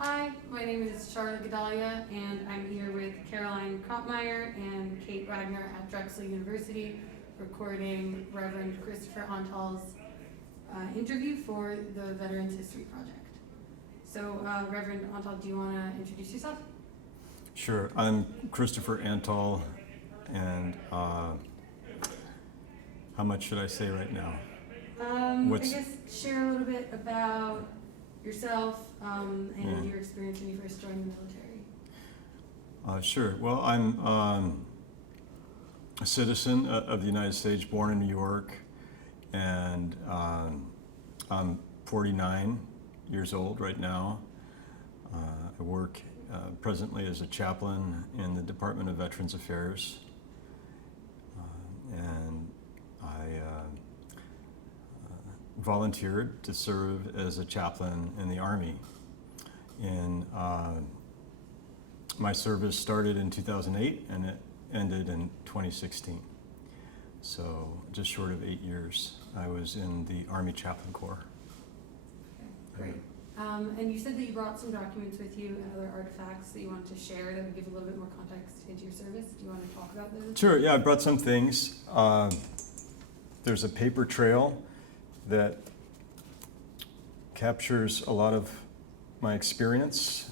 Hi, my name is Charlotte Gedalia, and I'm here with Caroline Kopmeyer and Kate Wagner at Drexel University, recording Reverend Christopher Antal's interview for the Veterans History Project. So, Reverend Antal, do you want to introduce yourself? Sure. I'm Christopher Antal, and how much should I say right now? I guess share a little bit about yourself and your experience when you first joined the military. Sure. Well, I'm a citizen of the United States, born in New York, and I'm 49 years old right now. I work presently as a chaplain in the Department of Veterans Affairs, and I volunteered to serve as a chaplain in the Army. My service started in 2008 and it ended in 2016. So just short of 8 years, I was in the Army Chaplain Corps. Okay, great. And you said that you brought some documents with you and other artifacts that you wanted to share that would give a little bit more context into your service. Do you want to talk about those? Sure, yeah, I brought some things. There's a paper trail that captures a lot of my experience.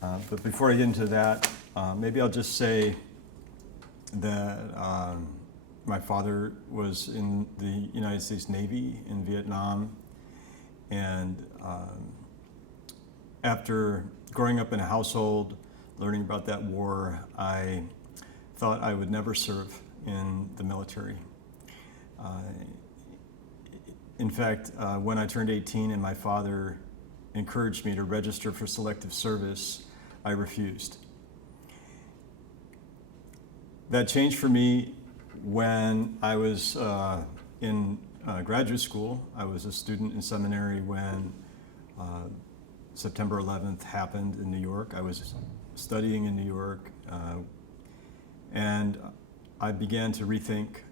But before I get into that, maybe I'll just say that my father was in the United States Navy in Vietnam, and after growing up in a household, learning about that war, I thought I would never serve in the military. In fact, when I turned 18 and my father encouraged me to register for Selective Service, I refused. That changed for me when I was in graduate school. I was a student in seminary when September 11th happened in New York. I was studying in New York, and I began to rethink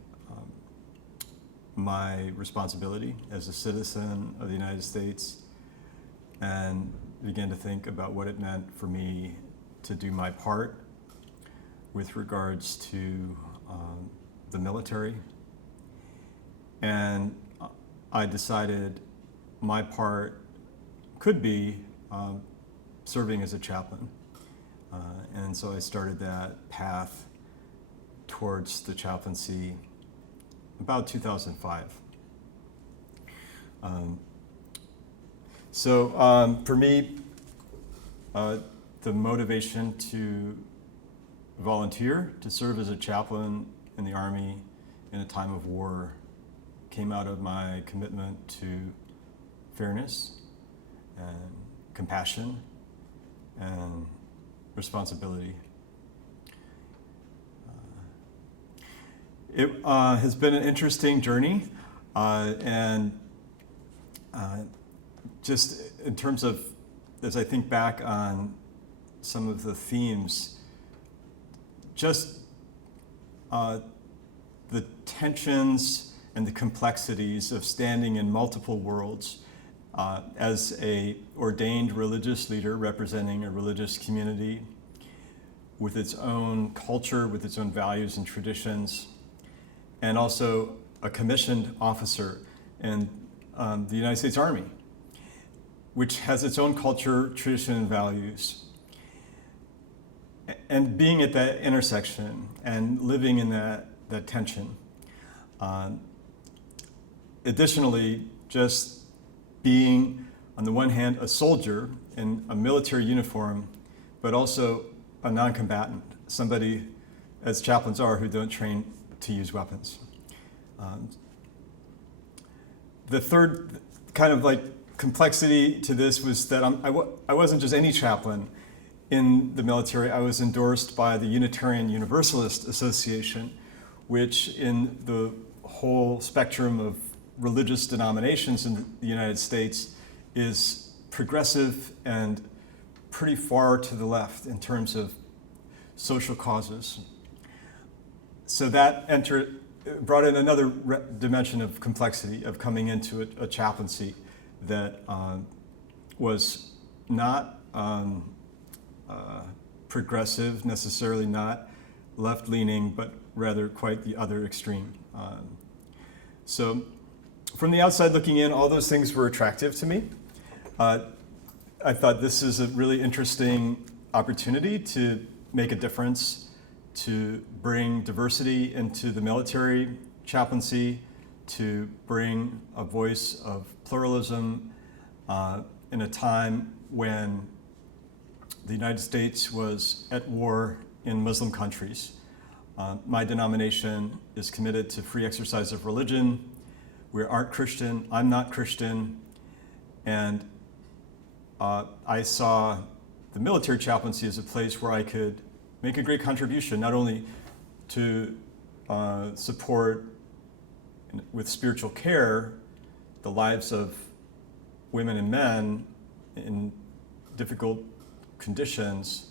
my responsibility as a citizen of the United States, and began to think about what it meant for me to do my part with regards to the military. And I decided my part could be serving as a chaplain. And so I started that path towards the chaplaincy about 2005. For me, the motivation to volunteer to serve as a chaplain in the Army in a time of war came out of my commitment to fairness and compassion and responsibility. It has been an interesting journey, and just in terms of, as I think back on some of the themes, just the tensions and the complexities of standing in multiple worlds as a ordained religious leader representing a religious community with its own culture, with its own values and traditions, and also a commissioned officer in the United States Army, which has its own culture, tradition, and values. And being at that intersection and living in that tension. Additionally, just being, on the one hand, a soldier in a military uniform, but also a non-combatant, somebody, as chaplains are, who don't train to use weapons. The third kind of like complexity to this was that I wasn't just any chaplain in the military. I was endorsed by the Unitarian Universalist Association, which in the whole spectrum of religious denominations in the United States is progressive and pretty far to the left in terms of social causes. So that brought in another dimension of complexity of coming into a chaplaincy that was not progressive, necessarily not left-leaning, but rather quite the other extreme. So from the outside looking in, all those things were attractive to me. I thought this is a really interesting opportunity to make a difference, to bring diversity into the military chaplaincy, to bring a voice of pluralism in a time when the United States was at war in Muslim countries. My denomination is committed to free exercise of religion. We aren't Christian, I'm not Christian, and I saw the military chaplaincy as a place where I could make a great contribution, not only to support with spiritual care the lives of women and men in difficult conditions,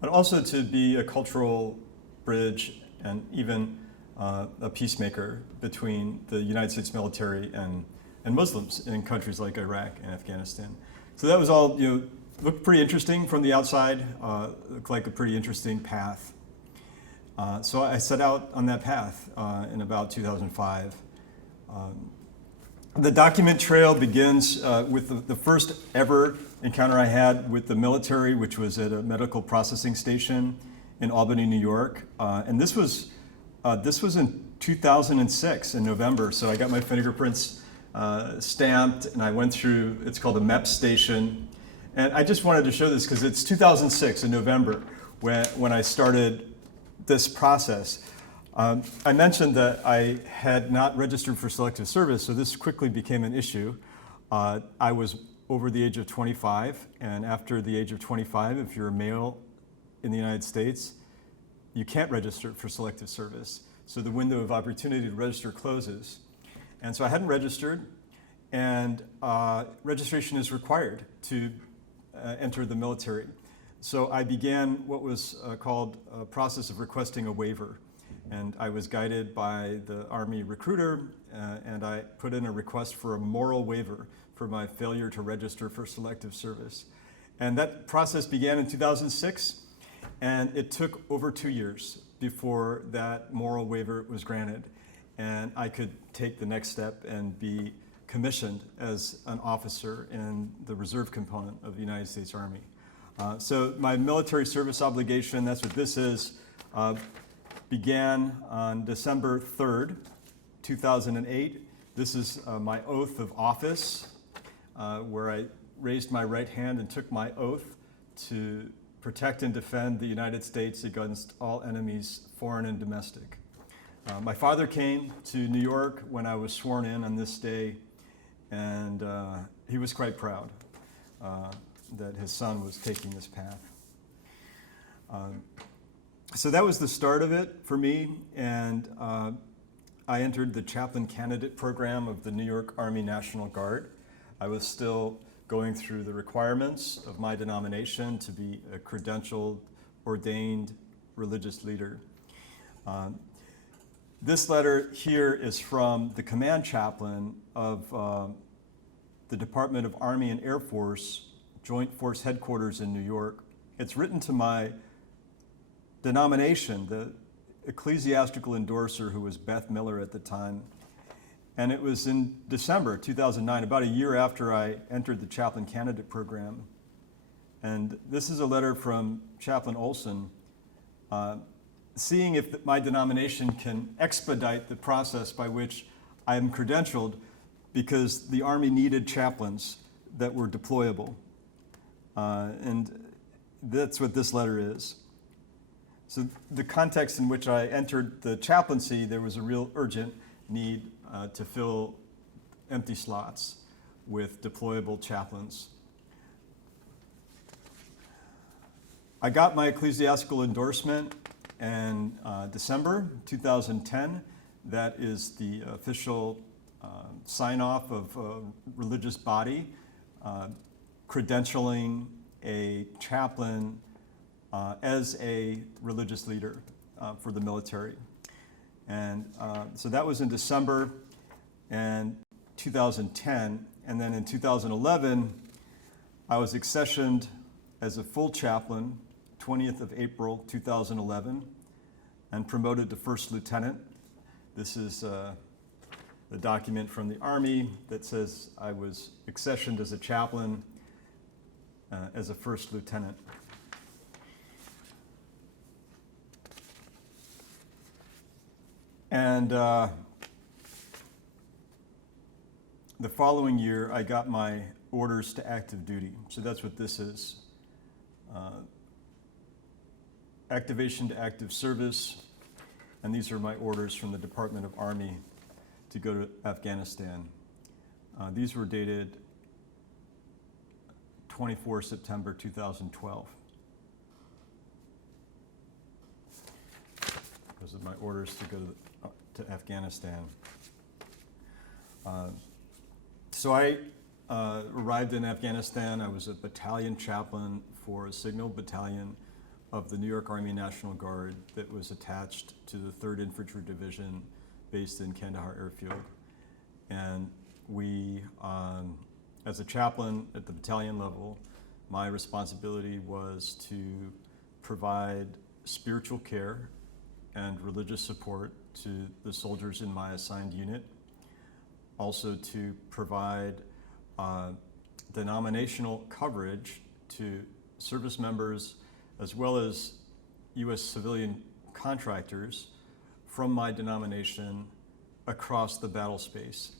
but also to be a cultural bridge and even a peacemaker between the United States military and Muslims in countries like Iraq and Afghanistan. So that was all, looked pretty interesting from the outside, looked like a pretty interesting path. So I set out on that path in about 2005. The document trail begins with the first ever encounter I had with the military, which was at a medical processing station in Albany, New York. And this was in 2006 in November. So I got my fingerprints stamped and I went through, it's called a MEP station. And I just wanted to show this because it's 2006 in November when I started this process. I mentioned that I had not registered for Selective Service, so this quickly became an issue. I was over the age of 25, and after the age of 25, if you're a male in the United States, you can't register for Selective Service. So the window of opportunity to register closes. And so I hadn't registered, and registration is required to enter the military. So I began what was called a process of requesting a waiver. And I was guided by the Army recruiter, and I put in a request for a moral waiver for my failure to register for Selective Service. And that process began in 2006, and it took over 2 years before that moral waiver was granted. And I could take the next step and be commissioned as an officer in the reserve component of the United States Army. So my military service obligation, that's what this is, began on December 3rd, 2008. This is my oath of office, where I raised my right hand and took my oath to protect and defend the United States against all enemies, foreign and domestic. My father came to New York when I was sworn in on this day, and he was quite proud that his son was taking this path. So that was the start of it for me, and I entered the chaplain candidate program of the New York Army National Guard. I was still going through the requirements of my denomination to be a credentialed, ordained religious leader. This letter here is from the command chaplain of the Department of Army and Air Force Joint Force Headquarters in New York. It's written to my denomination, the ecclesiastical endorser, who was Beth Miller at the time. And it was in December 2009, about a year after I entered the chaplain candidate program. And this is a letter from Chaplain Olson, seeing if my denomination can expedite the process by which I am credentialed, because the Army needed chaplains that were deployable. And that's what this letter is. So the context in which I entered the chaplaincy, there was a real urgent need to fill empty slots with deployable chaplains. I got my ecclesiastical endorsement in December 2010. That is the official sign-off of a religious body credentialing a chaplain as a religious leader for the military. And so that was in December and 2010. And then in 2011, I was accessioned as a full chaplain 20th of April 2011 and promoted to first lieutenant. This is the document from the Army that says I was accessioned as a chaplain as a first lieutenant. And the following year, I got my orders to active duty. So that's what this is. Activation to active service. And these are my orders from the Department of Army to go to Afghanistan. These were dated 24 September 2012. Those are my orders to go to Afghanistan. So I arrived in Afghanistan. I was a battalion chaplain for a signal battalion of the New York Army National Guard that was attached to the 3rd Infantry Division based in Kandahar Airfield. And we, as a chaplain at the battalion level, my responsibility was to provide spiritual care and religious support to the soldiers in my assigned unit. Also to provide denominational coverage to service members as well as U.S. civilian contractors from my denomination across the battle space.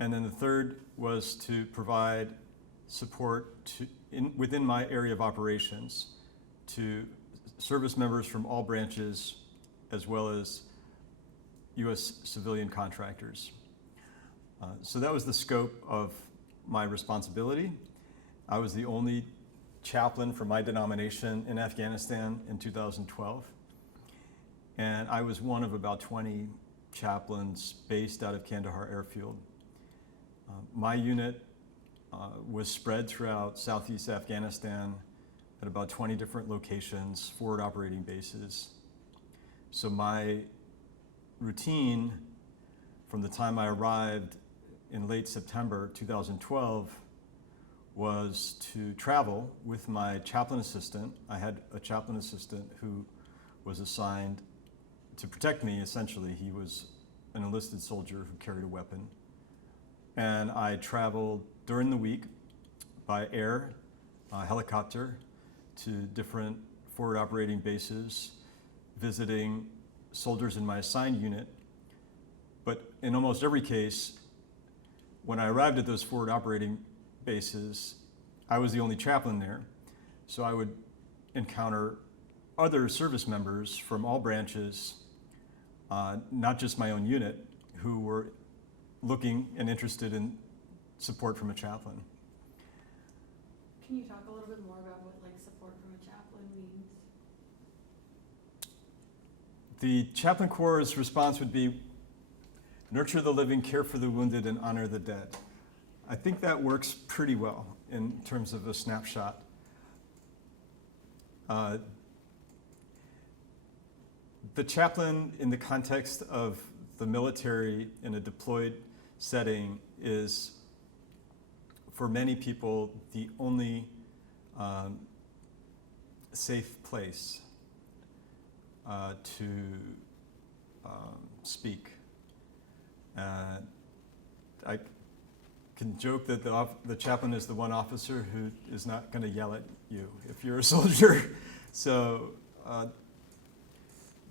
And then the third was to provide support within my area of operations to service members from all branches as well as U.S. civilian contractors. So that was the scope of my responsibility. I was the only chaplain for my denomination in Afghanistan in 2012. And I was one of about 20 chaplains based out of Kandahar Airfield. My unit was spread throughout southeast Afghanistan at about 20 different locations, forward operating bases. So my routine from the time I arrived in late September 2012 was to travel with my chaplain assistant. I had a chaplain assistant who was assigned to protect me, essentially. He was an enlisted soldier who carried a weapon. And I traveled during the week by air, helicopter, to different forward operating bases, visiting soldiers in my assigned unit. But in almost every case, when I arrived at those forward operating bases, I was the only chaplain there. So I would encounter other service members from all branches, not just my own unit, who were looking and interested in support from a chaplain. Can you talk a little bit more about what support from a chaplain means? The chaplain corps' response would be nurture the living, care for the wounded, and honor the dead. I think that works pretty well in terms of a snapshot. The chaplain in the context of the military in a deployed setting is, for many people, the only safe place to speak. I can joke that the chaplain is the one officer who is not going to yell at you if you're a soldier. So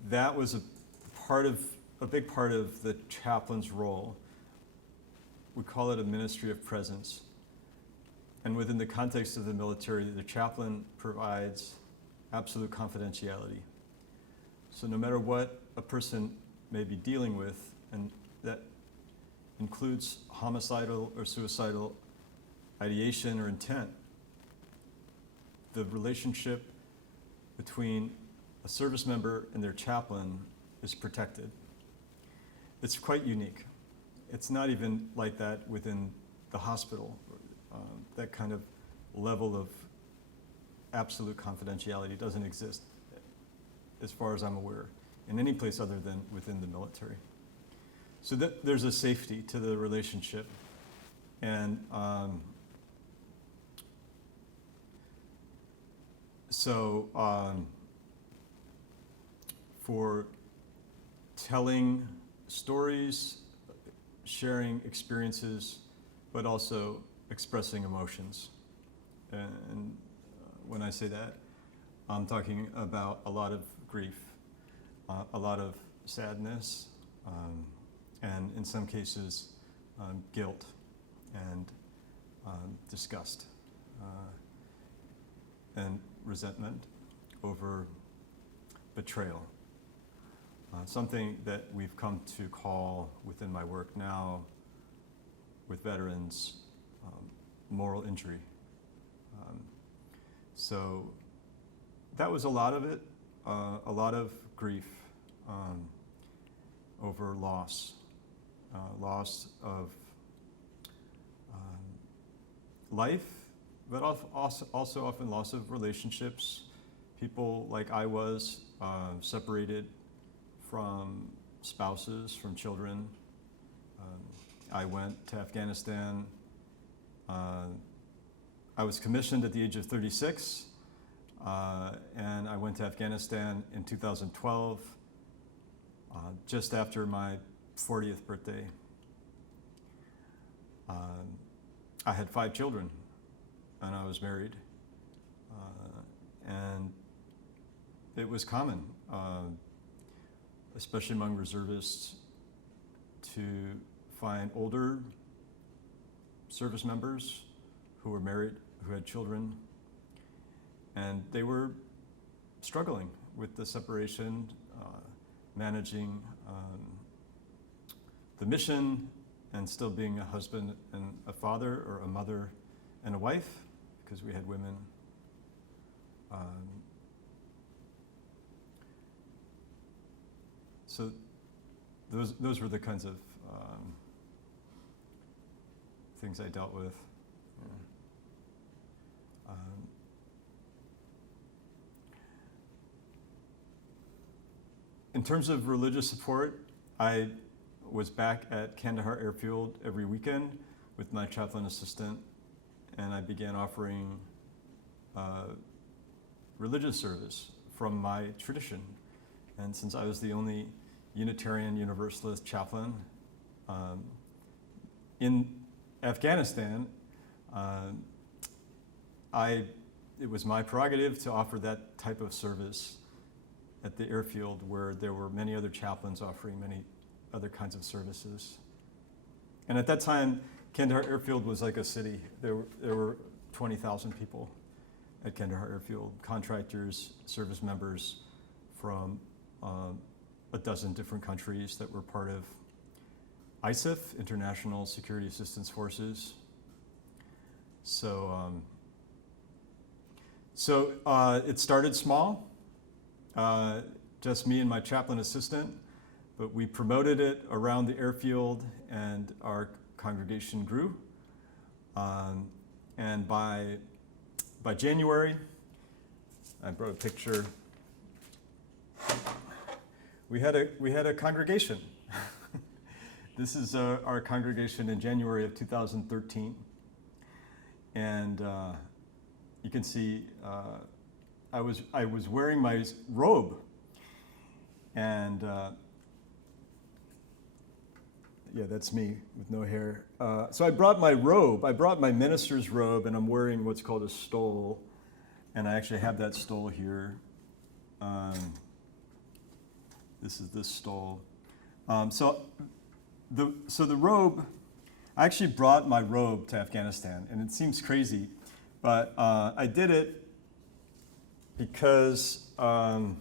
that was a big part of the chaplain's role. We call it a ministry of presence. And within the context of the military, the chaplain provides absolute confidentiality. So no matter what a person may be dealing with, and that includes homicidal or suicidal ideation or intent, the relationship between a service member and their chaplain is protected. It's quite unique. It's not even like that within the hospital. That kind of level of absolute confidentiality doesn't exist, as far as I'm aware, in any place other than within the military. So there's a safety to the relationship. And So for telling stories, sharing experiences, but also expressing emotions. And when I say that, I'm talking about a lot of grief, a lot of sadness, and in some cases, guilt and disgust and resentment over betrayal. Something that we've come to call within my work now with veterans moral injury. So that was a lot of it, a lot of grief over loss, loss of life, but also often loss of relationships. People like I was separated from spouses, from children. I went to Afghanistan. I was commissioned at the age of 36, and I went to Afghanistan in 2012, just after my 40th birthday. I had 5 children, and I was married, and it was common, especially among reservists, to find older service members who were married, who had children, and they were struggling with the separation, managing the mission, and still being a husband and a father, or a mother and a wife, because we had women. So those were the kinds of things I dealt with. Yeah. In terms of religious support, I was back at Kandahar Airfield every weekend with my chaplain assistant, and I began offering religious service from my tradition. And since I was the only Unitarian Universalist chaplain in Afghanistan, it was my prerogative to offer that type of service at the airfield, where there were many other chaplains offering many other kinds of services. And at that time, Kandahar Airfield was like a city. There were 20,000 people at Kandahar Airfield, contractors, service members from a dozen different countries that were part of ISAF, International Security Assistance Forces. So it started small, just me and my chaplain assistant, but we promoted it around the airfield, and our congregation grew. And by January, I brought a picture. We had a congregation. This is our congregation in January of 2013, and you can see I was wearing my robe, and yeah, that's me with no hair. So I brought my robe. I brought my minister's robe, and I'm wearing what's called a stole, and I actually have that stole here. This is this stole. So the robe, I actually brought my robe to Afghanistan, and it seems crazy, but I did it because the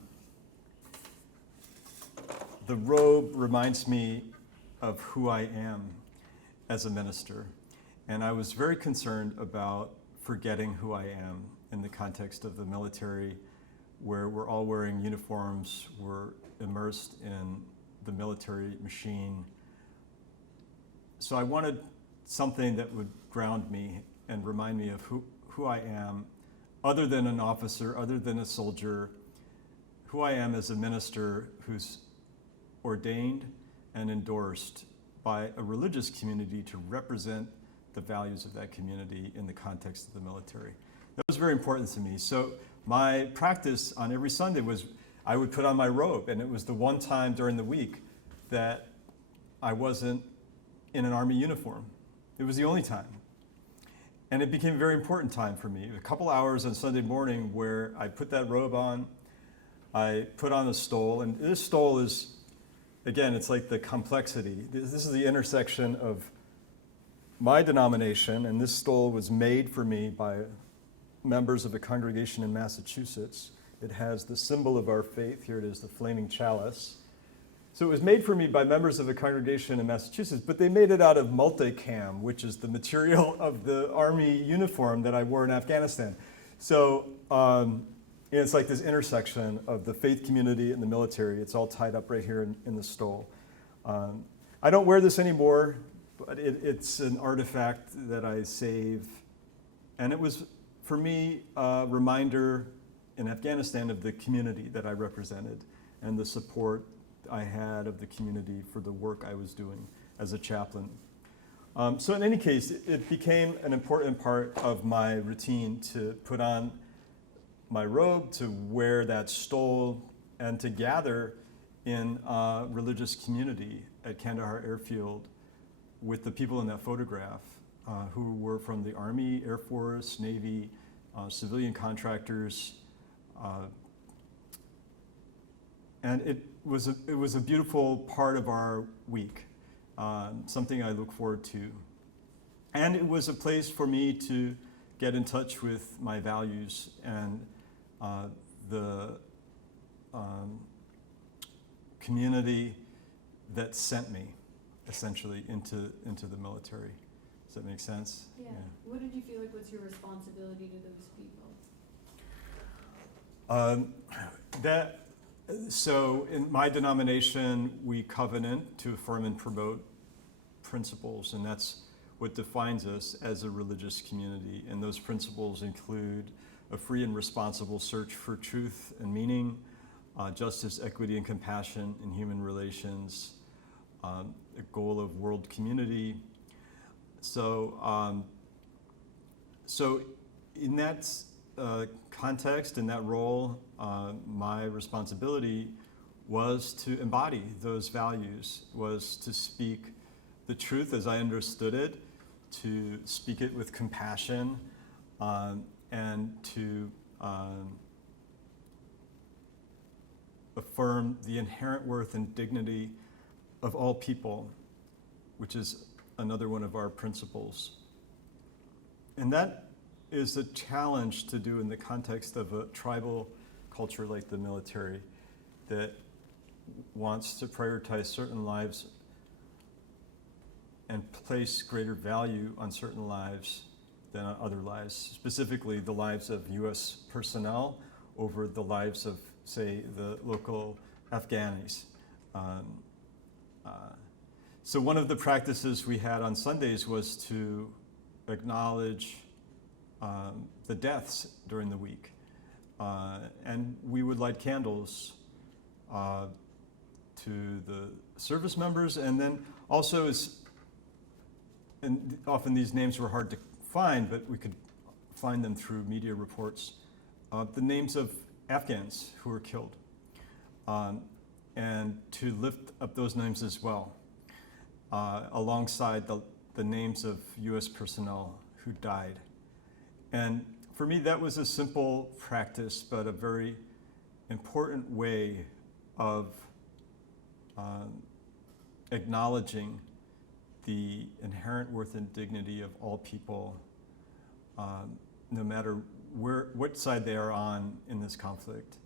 robe reminds me of who I am as a minister. And I was very concerned about forgetting who I am in the context of the military, where we're all wearing uniforms, we're immersed in the military machine. So I wanted something that would ground me and remind me of who I am, other than an officer, other than a soldier, who I am as a minister who's ordained and endorsed by a religious community to represent the values of that community in the context of the military. That was very important to me. So my practice on every Sunday was I would put on my robe, and it was the one time during the week that I wasn't in an Army uniform. It was the only time. And it became a very important time for me. A couple hours on Sunday morning where I put that robe on, I put on a stole, and this stole is, again, it's like the complexity. This is the intersection of my denomination, and this stole was made for me by members of a congregation in Massachusetts. It has the symbol of our faith. Here it is, the flaming chalice. So it was made for me by members of a congregation in Massachusetts, but they made it out of multicam, which is the material of the Army uniform that I wore in Afghanistan. So it's like this intersection of the faith community and the military. It's all tied up right here in the stole. I don't wear this anymore, but it's an artifact that I save. And it was, for me, a reminder in Afghanistan of the community that I represented and the support I had of the community for the work I was doing as a chaplain. So in any case, it became an important part of my routine to put on my robe, to wear that stole, and to gather in a religious community at Kandahar Airfield with the people in that photograph who were from the Army, Air Force, Navy, civilian contractors. And it was a beautiful part of our week, something I look forward to. And it was a place for me to get in touch with my values and the community that sent me, essentially, into the military. Does that make sense? Yeah. What did you feel like was your responsibility to those people? So in my denomination, we covenant to affirm and promote principles, and that's what defines us as a religious community. And those principles include a free and responsible search for truth and meaning, justice, equity, and compassion in human relations, a goal of world community. So in that context, in that role, my responsibility was to embody those values, was to speak the truth as I understood it, to speak it with compassion, and to affirm the inherent worth and dignity of all people, which is another one of our principles. And that is a challenge to do in the context of a tribal culture like the military that wants to prioritize certain lives and place greater value on certain lives than on other lives, specifically the lives of U.S. personnel over the lives of, say, the local Afghanis. So one of the practices we had on Sundays was to acknowledge the deaths during the week. And we would light candles to the service members, and then also, and often these names were hard to find, but we could find them through media reports, the names of Afghans who were killed, and to lift up those names as well, alongside the names of U.S. personnel who died. And for me, that was a simple practice, but a very important way of acknowledging the inherent worth and dignity of all people, no matter what side they are on in this conflict.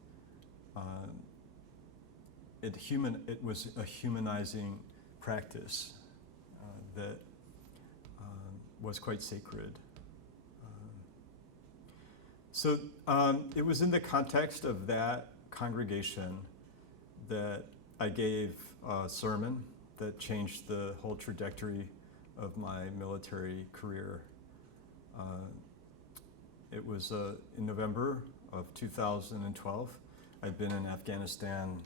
It was a humanizing practice that was quite sacred. So it was in the context of that congregation that I gave a sermon that changed the whole trajectory of my military career. It was in November of 2012. I'd been in Afghanistan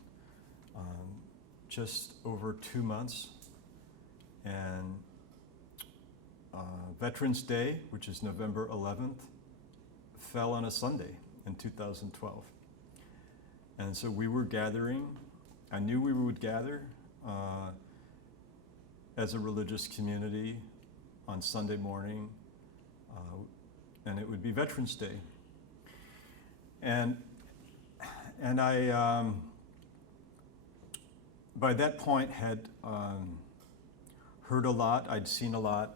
just over 2 months, and Veterans Day, which is November 11th, fell on a Sunday. in 2012. And so we were gathering. I knew we would gather as a religious community on Sunday morning, and it would be Veterans Day. And I, by that point, had heard a lot. I'd seen a lot.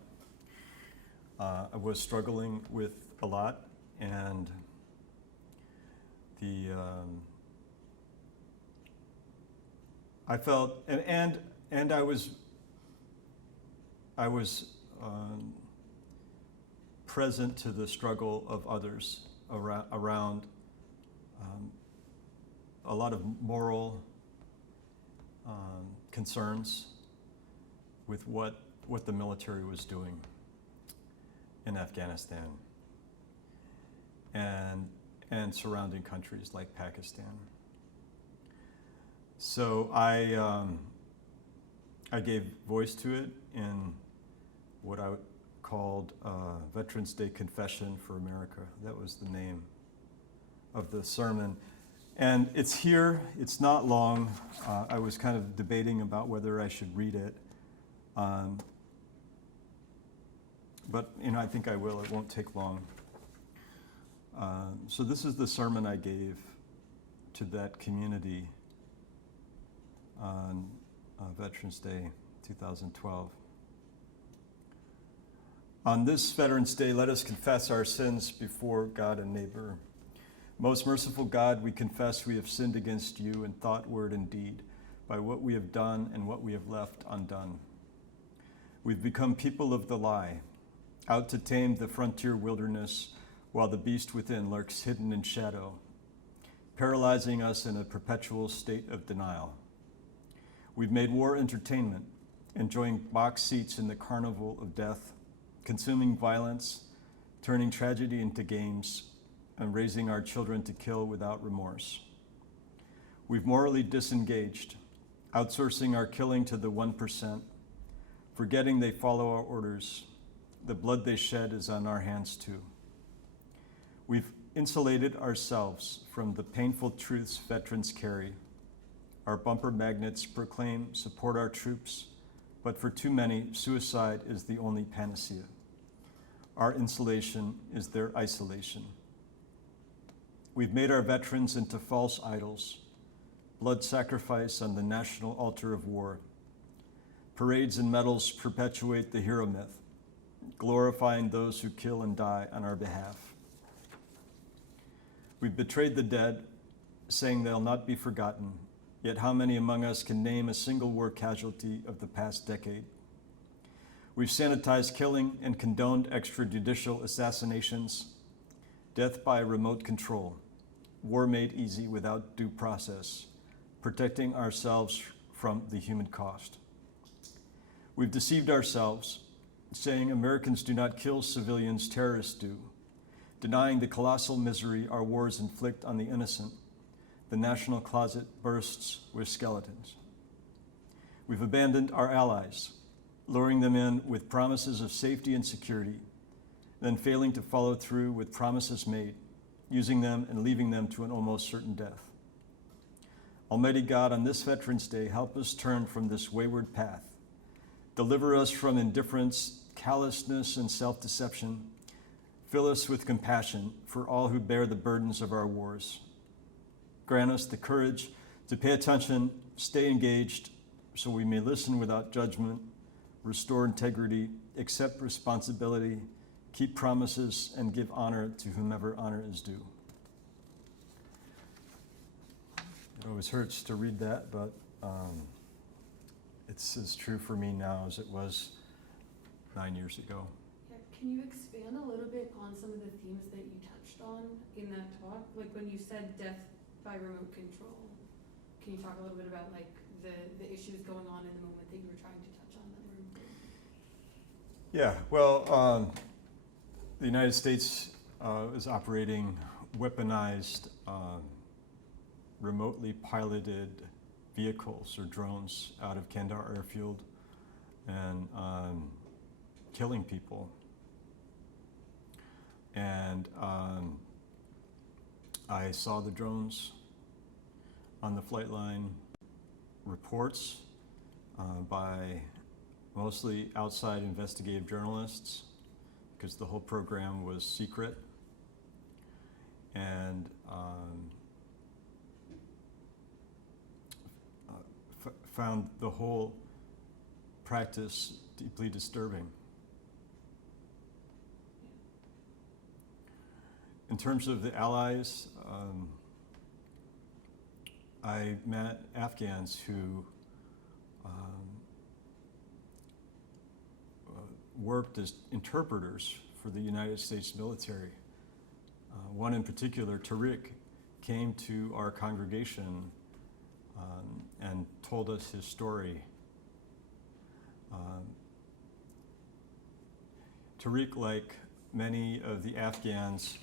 I was struggling with a lot, and I felt, and I was present to the struggle of others around a lot of moral concerns with what the military was doing in Afghanistan and surrounding countries like Pakistan. So I gave voice to it in what I called Veterans Day Confession for America. That was the name of the sermon. And it's here, it's not long. I was kind of debating about whether I should read it. But I think I will, it won't take long. So this is the sermon I gave to that community on Veterans Day 2012. On this Veterans Day, let us confess our sins before God and neighbor. Most merciful God, we confess we have sinned against you in thought, word, and deed, by what we have done and what we have left undone. We've become people of the lie, out to tame the frontier wilderness, while the beast within lurks hidden in shadow, paralyzing us in a perpetual state of denial. We've made war entertainment, enjoying box seats in the carnival of death, consuming violence, turning tragedy into games, and raising our children to kill without remorse. We've morally disengaged, outsourcing our killing to the 1%, forgetting they follow our orders. The blood they shed is on our hands too. We've insulated ourselves from the painful truths veterans carry. Our bumper magnets proclaim support our troops, but for too many, suicide is the only panacea. Our insulation is their isolation. We've made our veterans into false idols, blood sacrifice on the national altar of war. Parades and medals perpetuate the hero myth, glorifying those who kill and die on our behalf. We've betrayed the dead, saying they'll not be forgotten, yet how many among us can name a single war casualty of the past decade? We've sanitized killing and condoned extrajudicial assassinations, death by remote control, war made easy without due process, protecting ourselves from the human cost. We've deceived ourselves, saying Americans do not kill civilians, terrorists do, denying the colossal misery our wars inflict on the innocent. The national closet bursts with skeletons. We've abandoned our allies, luring them in with promises of safety and security, then failing to follow through with promises made, using them and leaving them to an almost certain death. Almighty God, on this Veterans Day, help us turn from this wayward path. Deliver us from indifference, callousness, and self-deception. Fill us with compassion for all who bear the burdens of our wars. Grant us the courage to pay attention, stay engaged, so we may listen without judgment, restore integrity, accept responsibility, keep promises, and give honor to whomever honor is due. It always hurts to read that, but it's as true for me now as it was 9 years ago. Yeah, can you expand a little bit on some of the themes that you touched on in that talk? Like when you said death by remote control, can you talk a little bit about like the issues going on in the moment that you were trying to touch on that were important? Yeah, well, the United States is operating weaponized, remotely piloted vehicles or drones out of Kandahar airfield and killing people. And I saw the drones on the flight line, reports by mostly outside investigative journalists, because the whole program was secret, and found the whole practice deeply disturbing. In terms of the allies, I met Afghans who worked as interpreters for the United States military. One in particular, Tariq, came to our congregation and told us his story. Tariq, like many of the Afghans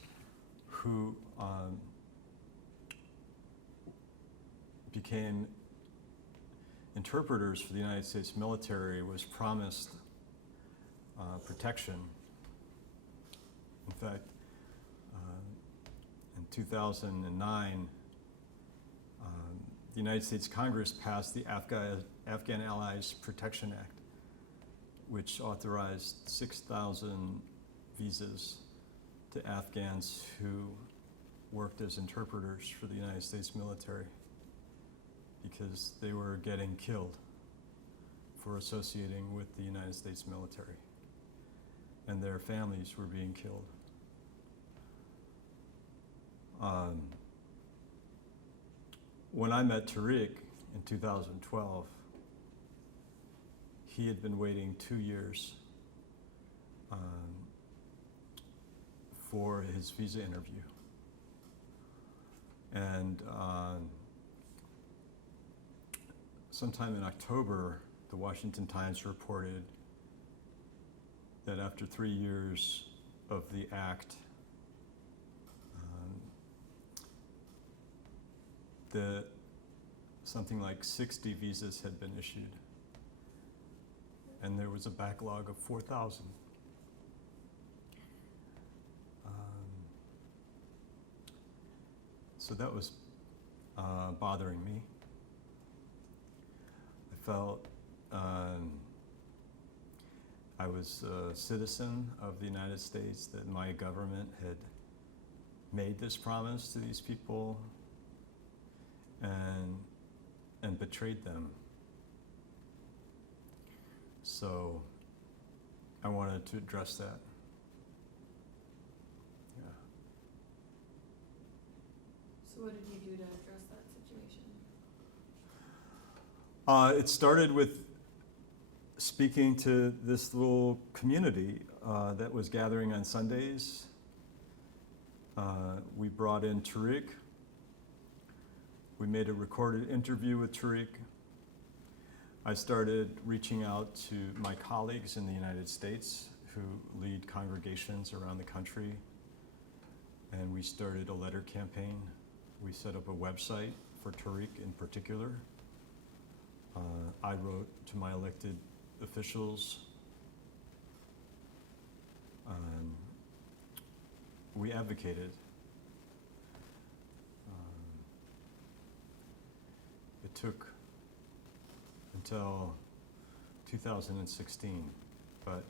who became interpreters for the United States military, was promised protection. In fact, in 2009, the United States Congress passed the Afghan Allies Protection Act, which authorized 6,000 visas to Afghans who worked as interpreters for the United States military, because they were getting killed for associating with the United States military, and their families were being killed. When I met Tariq in 2012, he had been waiting 2 years for his visa interview. And sometime in October, the Washington Times reported that after 3 years of the act, that something like 60 visas had been issued, and there was a backlog of 4,000. So that was bothering me. I felt I was a citizen of the United States, that my government had made this promise to these people and betrayed them. So I wanted to address that. Yeah. So what did you do to address that situation? It started with speaking to this little community that was gathering on Sundays. We brought in Tariq. We made a recorded interview with Tariq. I started reaching out to my colleagues in the United States who lead congregations around the country, and we started a letter campaign. We set up a website for Tariq in particular. I wrote to my elected officials. We advocated. It took until 2016, but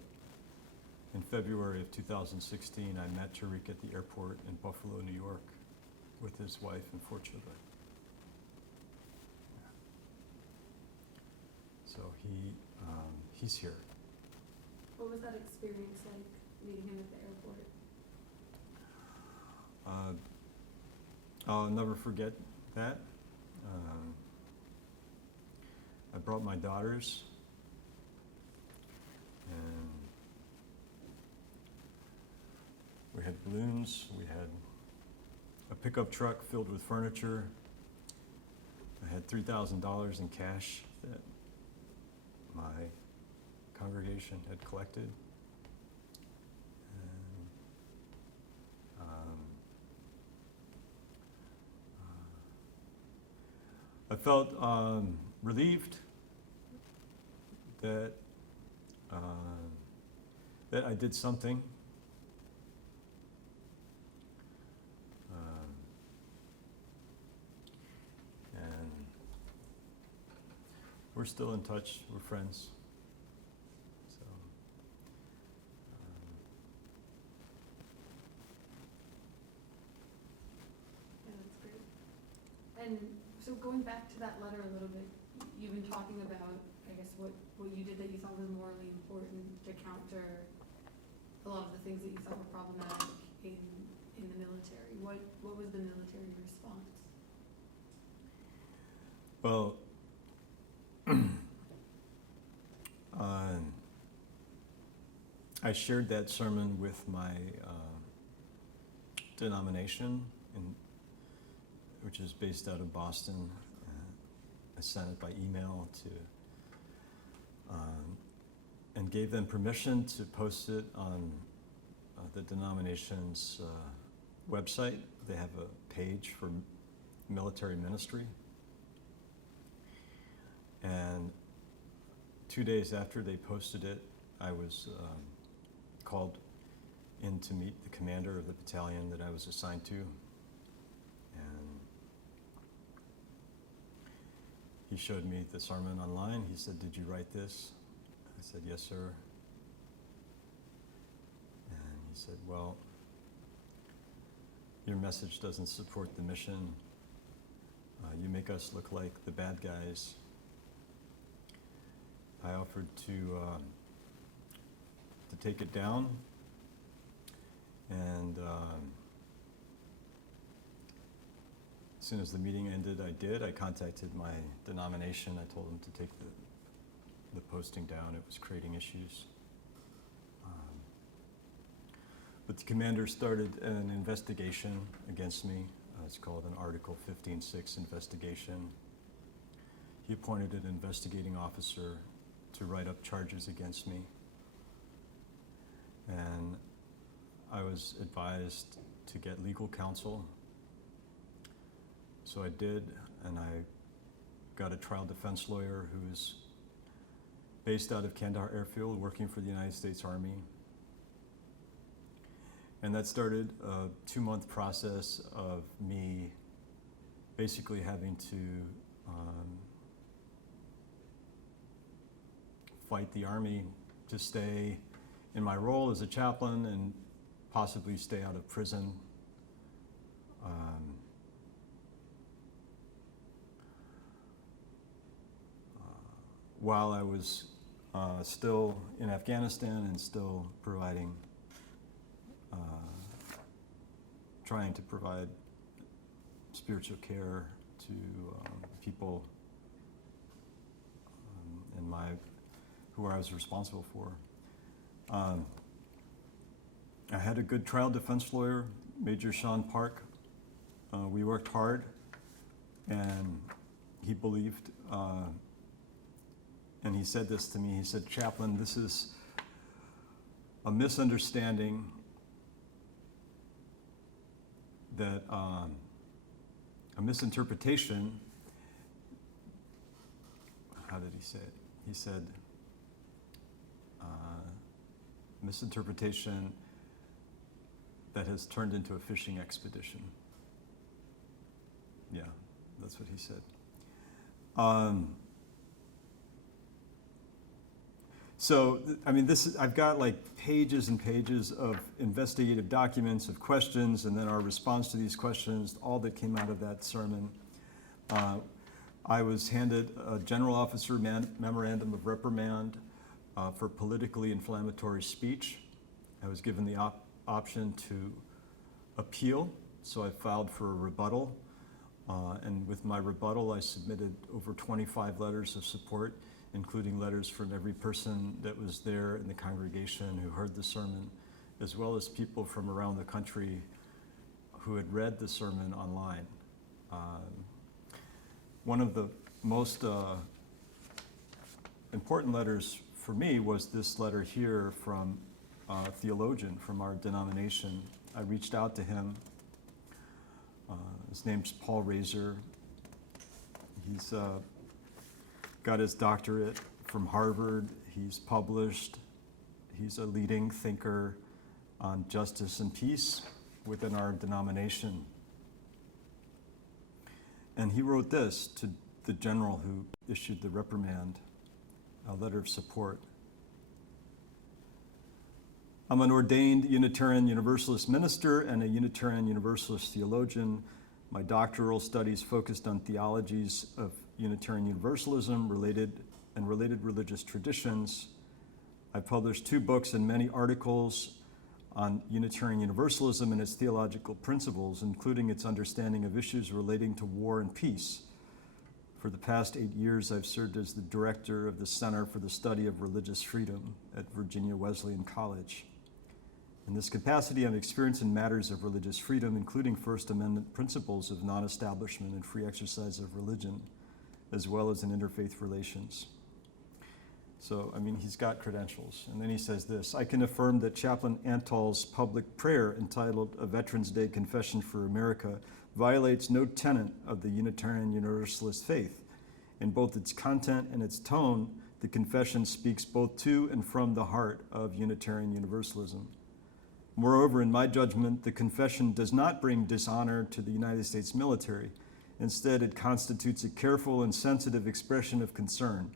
in February of 2016, I met Tariq at the airport in Buffalo, New York, with his wife and 4 children. So he's here. What was that experience like, meeting him at the airport? I'll never forget that. I brought my daughters, and we had balloons, we had a pickup truck filled with furniture. I had $3,000 in cash that my congregation had collected. And I felt relieved that that I did something. we're still in touch. We're friends. So, Yeah, that's great. And so going back to that letter a little bit, you've been talking about, I guess, what you did that you thought was morally important to counter a lot of the things that you thought were problematic in the military. What was the military response? well, I shared that sermon with my denomination, which is based out of Boston. I sent it by email and gave them permission to post it on the denomination's website. They have a page for military ministry. And 2 days after they posted it, I was called in to meet the commander of the battalion that I was assigned to. And he showed me the sermon online. He said, "Did you write this?" I said, "Yes, sir." And he said, "Well, your message doesn't support the mission. You make us look like the bad guys." I offered to take it down, and as soon as the meeting ended, I did. I contacted my denomination. I told them to take the posting down. It was creating issues. But the commander started an investigation against me. It's called an Article 15.6 investigation. He appointed an investigating officer to write up charges against me. And I was advised to get legal counsel. So I did, and I got a trial defense lawyer who's based out of Kandahar Airfield, working for the United States Army. And that started a 2-month process of me basically having to fight the Army to stay in my role as a chaplain and possibly stay out of prison. While I was still in Afghanistan and still providing, trying to provide spiritual care to people in who I was responsible for. I had a good trial defense lawyer, Major Sean Park. We worked hard, and he believed, and he said this to me. He said, "Chaplain, this is a misunderstanding that, a misinterpretation." How did he say it? He said, misinterpretation that has turned into a fishing expedition. Yeah, that's what he said. I've got like pages and pages of investigative documents, of questions, and then our response to these questions, all that came out of that sermon. I was handed a General Officer Memorandum of Reprimand for politically inflammatory speech. I was given the option to appeal, so I filed for a rebuttal. And with my rebuttal, I submitted over 25 letters of support, including letters from every person that was there in the congregation who heard the sermon, as well as people from around the country who had read the sermon online. One of the most important letters for me was this letter here from a theologian from our denomination. I reached out to him. His name's Paul Razor. He's got his doctorate from Harvard. He's published. He's a leading thinker on justice and peace within our denomination. And he wrote this the general who issued the reprimand, a letter of support. I'm an ordained Unitarian Universalist minister and a Unitarian Universalist theologian. My doctoral studies focused on theologies of Unitarian Universalism, related religious traditions. I've published 2 books and many articles on Unitarian Universalism and its theological principles, including its understanding of issues relating to war and peace. For the past 8 years, I've served as the director of the Center for the Study of Religious Freedom at Virginia Wesleyan College. In this capacity, I'm experienced in matters of religious freedom, including First Amendment principles of non-establishment and free exercise of religion, as well as in interfaith relations. So, I mean, he's got credentials. And then he says this: I can affirm that Chaplain Antal's public prayer entitled A Veterans Day Confession for America violates no tenet of the Unitarian Universalist faith. In both its content and its tone, the confession speaks both to and from the heart of Unitarian Universalism. Moreover, in my judgment, the confession does not bring dishonor to the United States military. Instead, it constitutes a careful and sensitive expression of concern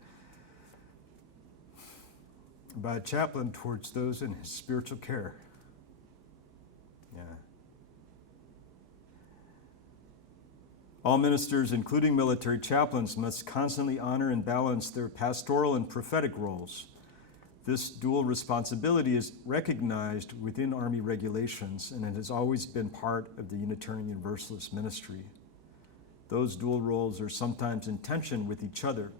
by a chaplain towards those in his spiritual care. Yeah. All ministers, including military chaplains, must constantly honor and balance their pastoral and prophetic roles. This dual responsibility is recognized within Army regulations, and it has always been part of the Unitarian Universalist ministry. Those dual roles are sometimes in tension with each other,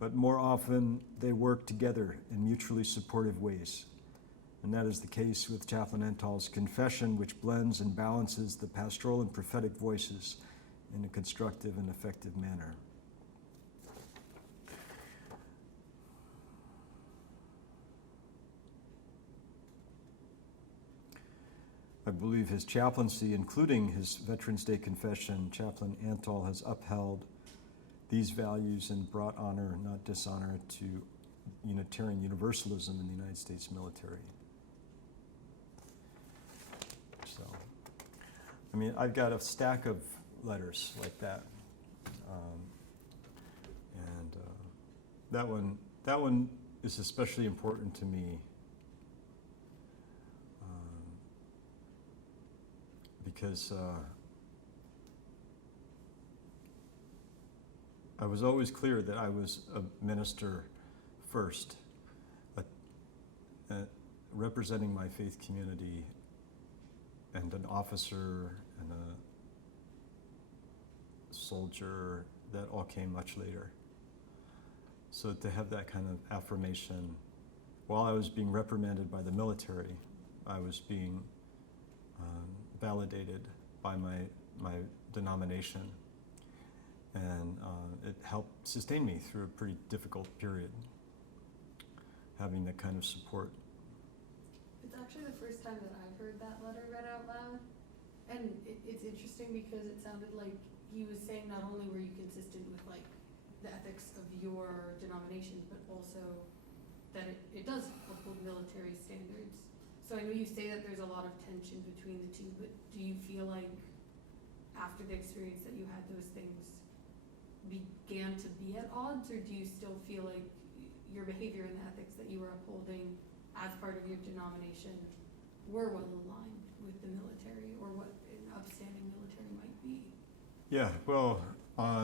but more often they work together in mutually supportive ways. And that is the case with Chaplain Antal's confession, which blends and balances the pastoral and prophetic voices in a constructive and effective manner. I believe his chaplaincy, including his Veterans Day confession, Chaplain Antal has upheld these values and brought honor, not dishonor, to Unitarian Universalism in the United States military. So, I mean, I've got a stack of letters like that. That one is especially important to me because I was always clear that I was a minister first, representing my faith community, and an officer and a soldier, that all came much later. So to have that kind of affirmation, while I was being reprimanded by the military, I was being validated by my denomination, and it helped sustain me through a pretty difficult period, having that kind of support. It's actually the first time that I've heard that letter read out loud, and it's interesting because it sounded like he was saying not only were you consistent with like the ethics of your denomination, but also that it does uphold military standards. So I know you say that there's a lot of tension between the two, but do you feel like after the experience that you had, those things began to be at odds, or do you still feel like your behavior and the ethics that you were upholding as part of your denomination were well aligned with the military, or what an upstanding military might be? Yeah, well,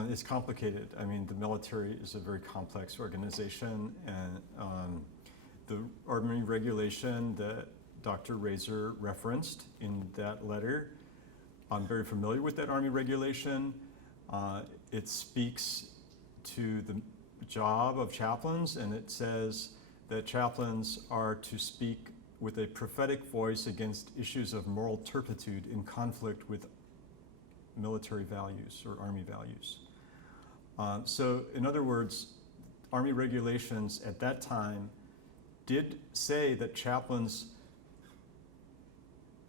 it's complicated. I mean, the military is a very complex organization, and the Army regulation that Dr. Razor referenced in that letter, I'm very familiar with that Army regulation. It speaks to the job of chaplains, and it says that chaplains are to speak with a prophetic voice against issues of moral turpitude in conflict with military values or Army values. So in other words, Army regulations at that time did say that chaplains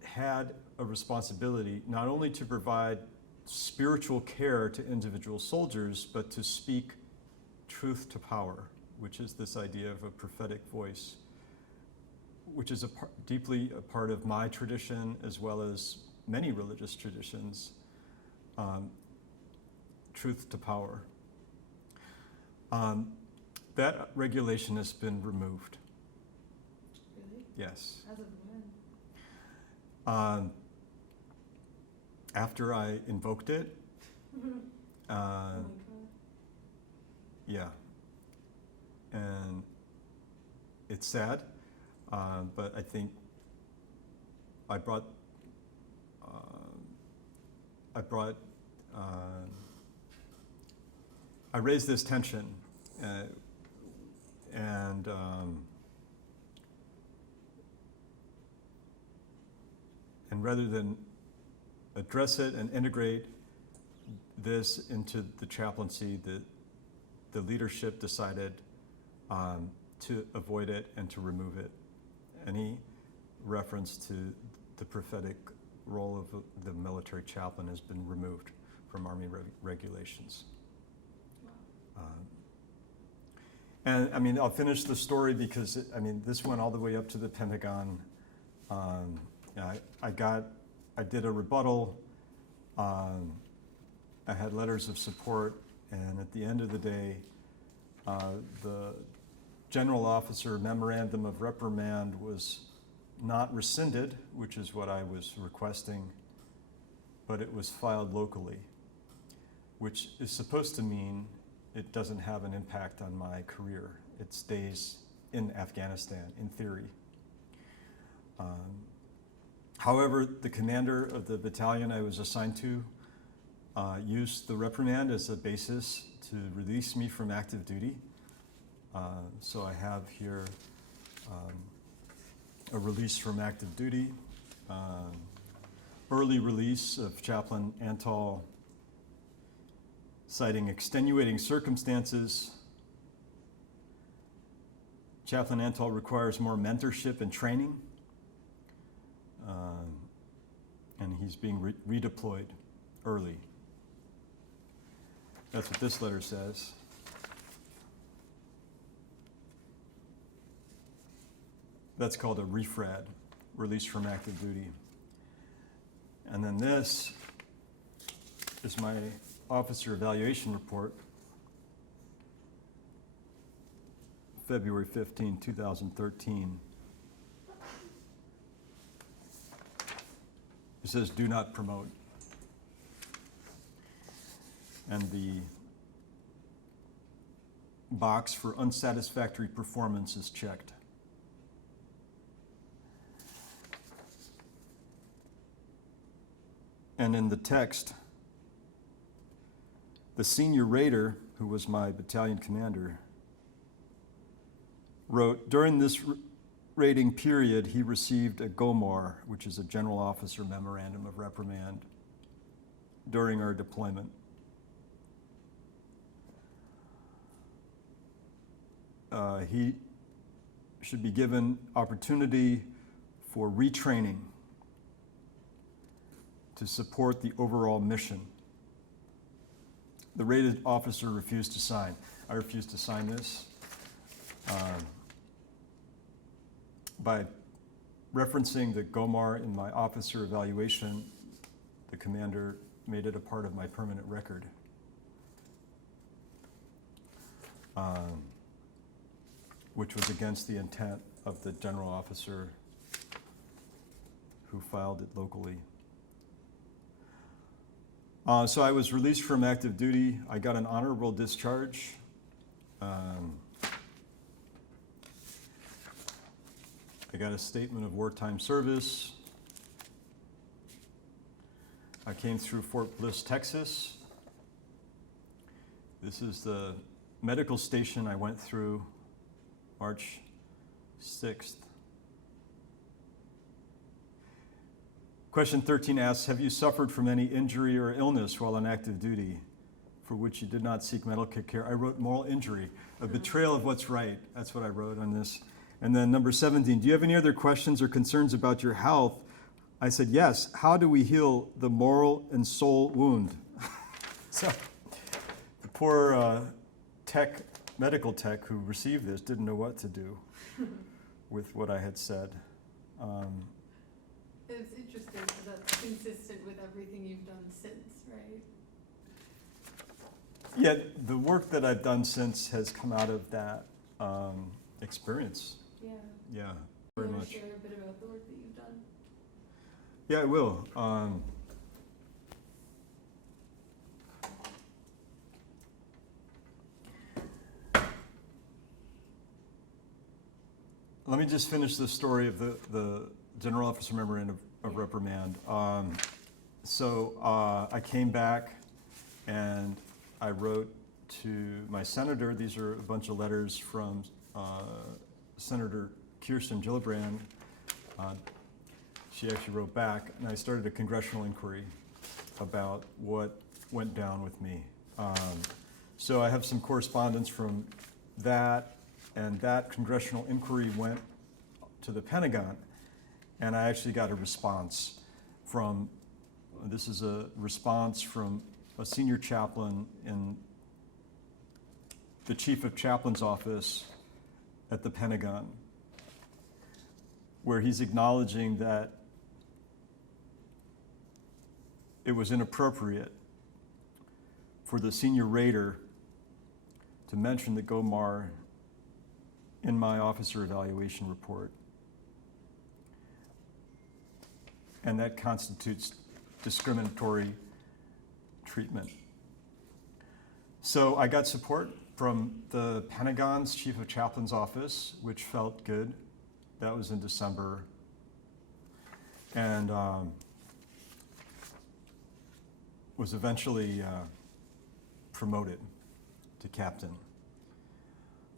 had a responsibility not only to provide spiritual care to individual soldiers, but to speak truth to power, which is this idea of a prophetic voice, which is deeply a part of my tradition as well as many religious traditions. Truth to power. That regulation has been removed. Really? Yes. As of when? After I invoked it, Oh my God. yeah. And it's sad, but I think I brought I raised this tension, and rather than address it and integrate this into the chaplaincy, the leadership decided to avoid it and to remove it. Any reference to the prophetic role of the military chaplain has been removed from Army regulations. And I mean, I'll finish the story because this went all the way up to the Pentagon. I did a rebuttal. I had letters of support, and at the end of the day, the general officer memorandum of reprimand was not rescinded, which is what I was requesting, but it was filed locally, which is supposed to mean it doesn't have an impact on my career. It stays in Afghanistan, in theory. However, the commander of the battalion I was assigned to used the reprimand as a basis to release me from active duty. So I have here a release from active duty, early release of Chaplain Antal, citing extenuating circumstances. Chaplain Antal requires more mentorship and training, and he's being redeployed early. That's what this letter says. That's called a refrad, release from active duty. And then this is my officer evaluation report, February 15, 2013. It says, do not promote. And the box for unsatisfactory performance is checked. And in the text, the senior rater, who was my battalion commander, wrote, during this rating period, he received a GOMAR, which is a general officer memorandum of reprimand, during our deployment. He should be given opportunity for retraining to support the overall mission. The rated officer refused to sign. I refused to sign this. By referencing the GOMAR in my officer evaluation, the commander made it a part of my permanent record. Which was against the intent of the general officer who filed it locally. So I was released from active duty. I got an honorable discharge. I got a statement of wartime service. I came through Fort Bliss, Texas. This is the medical station I went through March 6th. Question 13 asks, have you suffered from any injury or illness while on active duty for which you did not seek medical care? I wrote moral injury, a betrayal of what's right. That's what I wrote on this. And then number 17, do you have any other questions or concerns about your health? I said, yes. How do we heal the moral and soul wound? So the poor medical tech who received this didn't know what to do with what I had said. It's interesting because that's consistent with everything you've done since, right? Yeah, the work that I've done since has come out of that experience. Yeah. Yeah, You very want much. to share a bit about the work that you've done? Yeah, I will. Let me just finish the story of the General Officer Memorandum of Reprimand. So I came back and I wrote to my senator. These are a bunch of letters from Senator Kirsten Gillibrand. She actually wrote back, and I started a congressional inquiry about what went down with me. So I have some correspondence from that, and that congressional inquiry went to the Pentagon, and I actually got a response from, this is a response from a senior chaplain in the Chief of Chaplain's office at the Pentagon, where he's acknowledging that it was inappropriate for the senior raider to mention the GOMAR in my officer evaluation report. And that constitutes discriminatory treatment. So I got support from the Pentagon's Chief of Chaplain's office, which felt good. That was in December. And was eventually promoted to captain.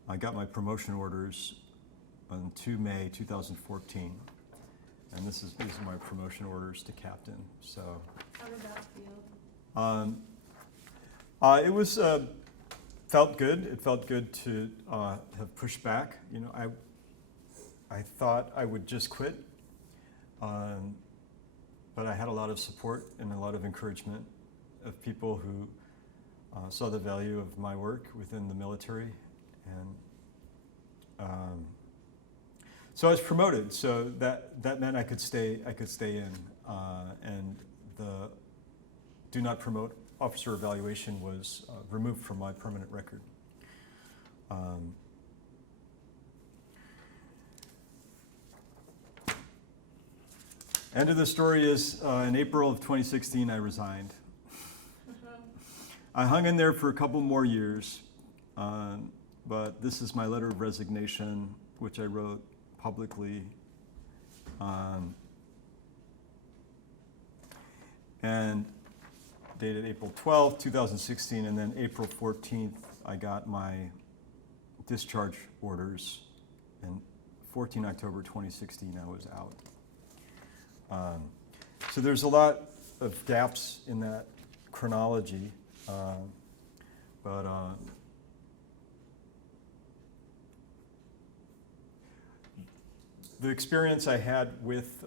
I got my promotion orders on 2 May 2014. And these are my promotion orders to captain. So How did that feel? it was felt good. It felt good to have pushed back. You know, I thought I would just quit, but I had a lot of support and a lot of encouragement of people who saw the value of my work within the military, and so I was promoted. So that meant I could stay in, and the do not promote officer evaluation was removed from my permanent record. End of the story is in April of 2016 I resigned. I hung in there for a couple more years, but this is my letter of resignation, which I wrote publicly. And dated April 12th, 2016, and then April 14th, I got my discharge orders, and 14 October 2016, I was out. So there's a lot of gaps in that chronology, but the experience I had with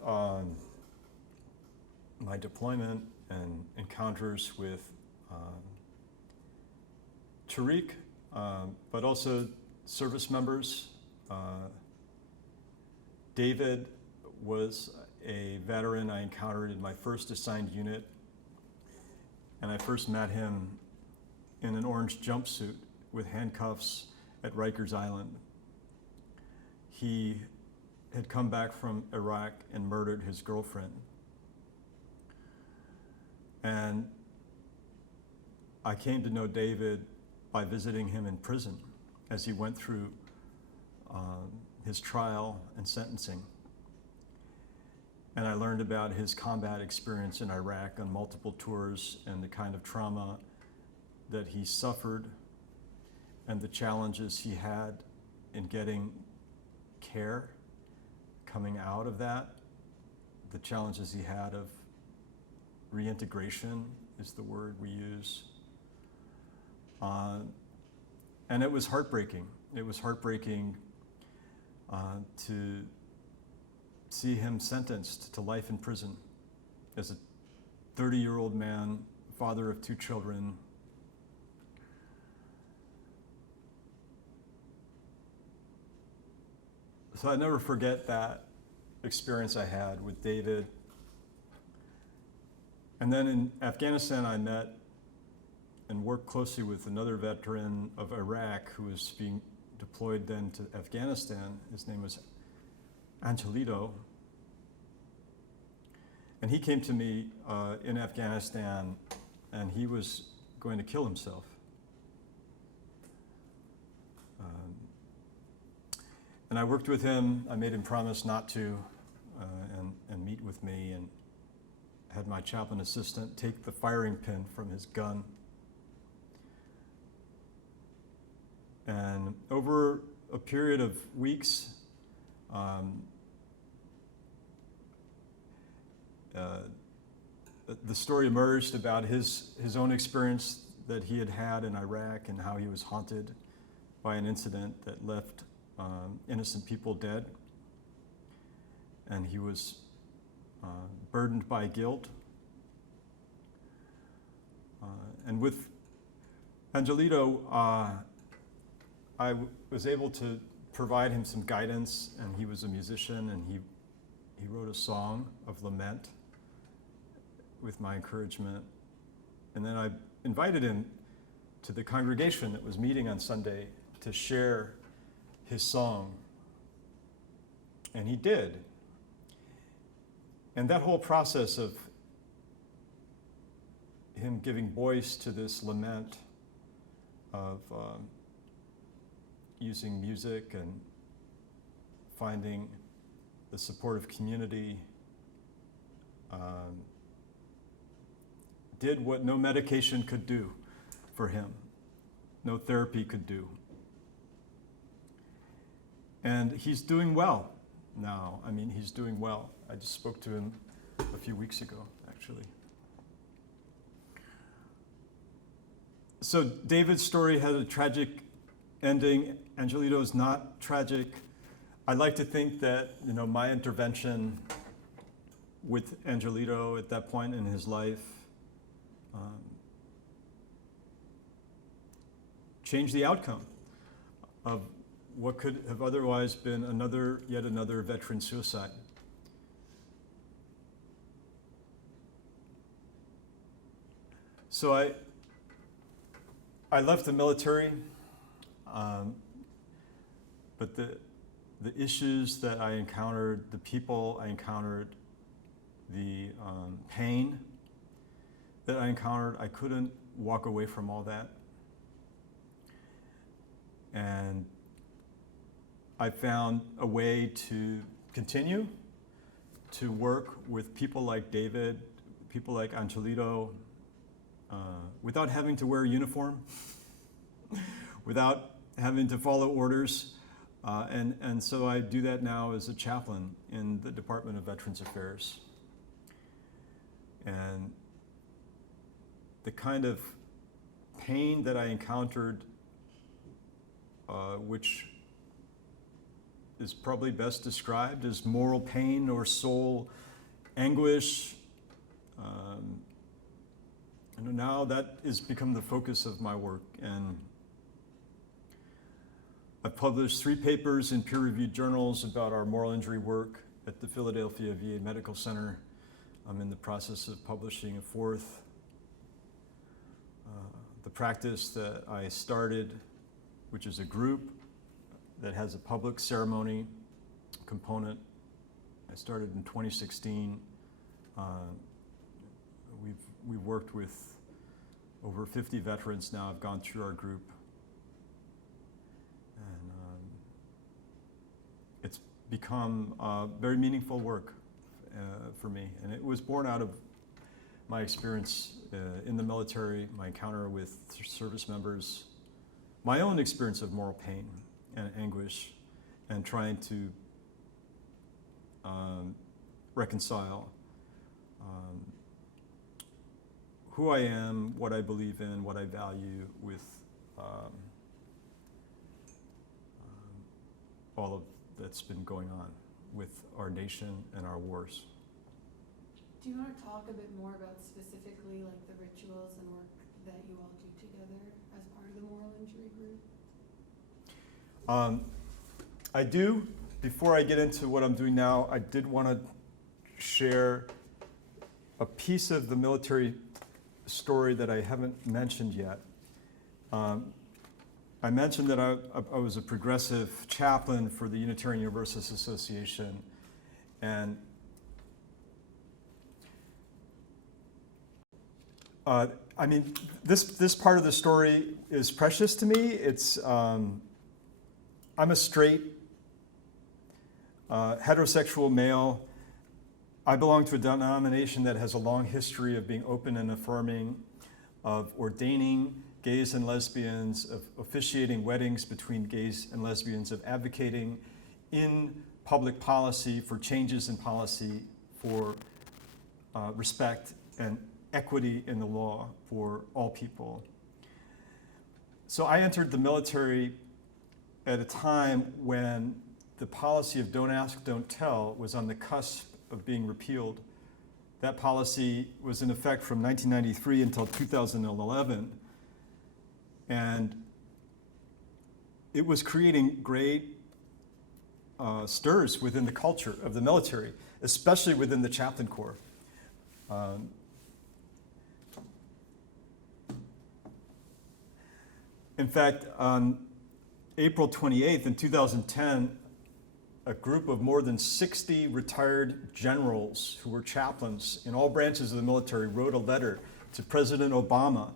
my deployment and encounters with Tariq, but also service members. David was a veteran I encountered in my first assigned unit, and I first met him in an orange jumpsuit with handcuffs at Rikers Island. He had come back from Iraq and murdered his girlfriend. And I came to know David by visiting him in prison as he went through his trial and sentencing. And I learned about his combat experience in Iraq on multiple tours and the kind of trauma that he suffered and the challenges he had in getting care coming out of that, the challenges he had of reintegration is the word we use. And it was heartbreaking. It was heartbreaking to see him sentenced to life in prison as a 30-year-old man, father of 2 children. So I never forget that experience I had with David. And then in Afghanistan, I met and worked closely with another veteran of Iraq who was being deployed then to Afghanistan. His name was Antal. And he came to me in Afghanistan, and he was going to kill himself. And I worked with him. I made him promise not to, and meet with me, and had my chaplain assistant take the firing pin from his gun. And over a period of weeks, the story emerged about his own experience that he had had in Iraq and how he was haunted by an incident that left innocent people dead. And he was burdened by guilt. And with Angelito, I was able to provide him some guidance, and he was a musician, and he wrote a song of lament with my encouragement. And then I invited him to the congregation that was meeting on Sunday to share his song. And he did. And that whole process of him giving voice to this lament of using music and finding the supportive community did what no medication could do for him, no therapy could do. And he's doing well now. I mean, he's doing well. I just spoke to him a few weeks ago, actually. So David's story had a tragic ending. Angelito's not tragic. I like to think that, my intervention with Angelito at that point in his life changed the outcome of what could have otherwise been yet another veteran suicide. So I left the military, but the issues that I encountered, the people I encountered, the pain that I encountered, I couldn't walk away from all that. And I found a way to continue to work with people like David, people like Angelito, without having to wear a uniform, without having to follow orders. And so I do that now as a chaplain in the Department of Veterans Affairs. And the kind of pain that I encountered, which is probably best described as moral pain or soul anguish, and now that has become the focus of my work. And I've published 3 papers in peer-reviewed journals about our moral injury work at the Philadelphia VA Medical Center. I'm in the process of publishing a 4th. The practice that I started, which is a group that has a public ceremony component, I started in 2016. We've worked with over 50 veterans now. I've gone through our group. And it's become very meaningful work for me. And it was born out of my experience in the military, my encounter with service members, my own experience of moral pain and anguish, and trying to reconcile who I am, what I believe in, what I value with all of that's been going on with our nation and our wars. Do you want to talk a bit more about specifically like the rituals and work that you all do together as part of the moral injury group? I do. Before I get into what I'm doing now, I did want to share a piece of the military story that I haven't mentioned yet. I mentioned that I was a progressive chaplain for the Unitarian Universalist Association, and I mean, this part of the story is precious to me. It's I'm a straight heterosexual male. I belong to a denomination that has a long history of being open and affirming, of ordaining gays and lesbians, of officiating weddings between gays and lesbians, of advocating in public policy for changes in policy for respect and equity in the law for all people. So I entered the military at a time when the policy of don't ask, don't tell was on the cusp of being repealed. That policy was in effect from 1993 until 2011. And it was creating great stirs within the culture of the military, especially within the chaplain corps. In fact, on April 28th in 2010, a group of more than 60 retired generals who were chaplains in all branches of the military wrote a letter to President Obama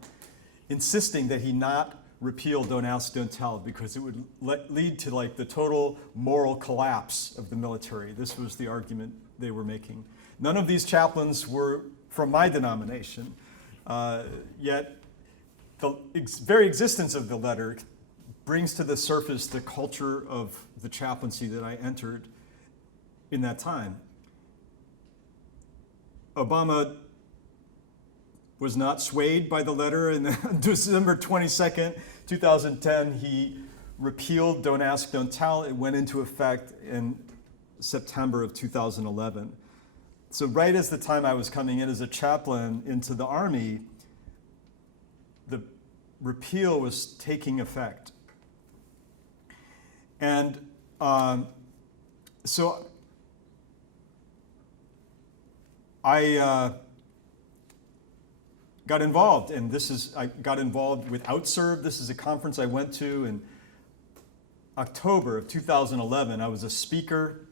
insisting that he not repeal Don't Ask, Don't Tell, because it would lead to like the total moral collapse of the military. This was the argument they were making. None of these chaplains were from my denomination, yet the very existence of the letter brings to the surface the culture of the chaplaincy that I entered in that time. Obama was not swayed by the letter, and on December 22nd, 2010, he repealed Don't Ask, Don't Tell. It went into effect in September of 2011. So right as the time I was coming in as a chaplain into the Army, the repeal was taking effect. And so I got involved, and I got involved with OutServe. This is a conference I went to in October of 2011. I was a speaker.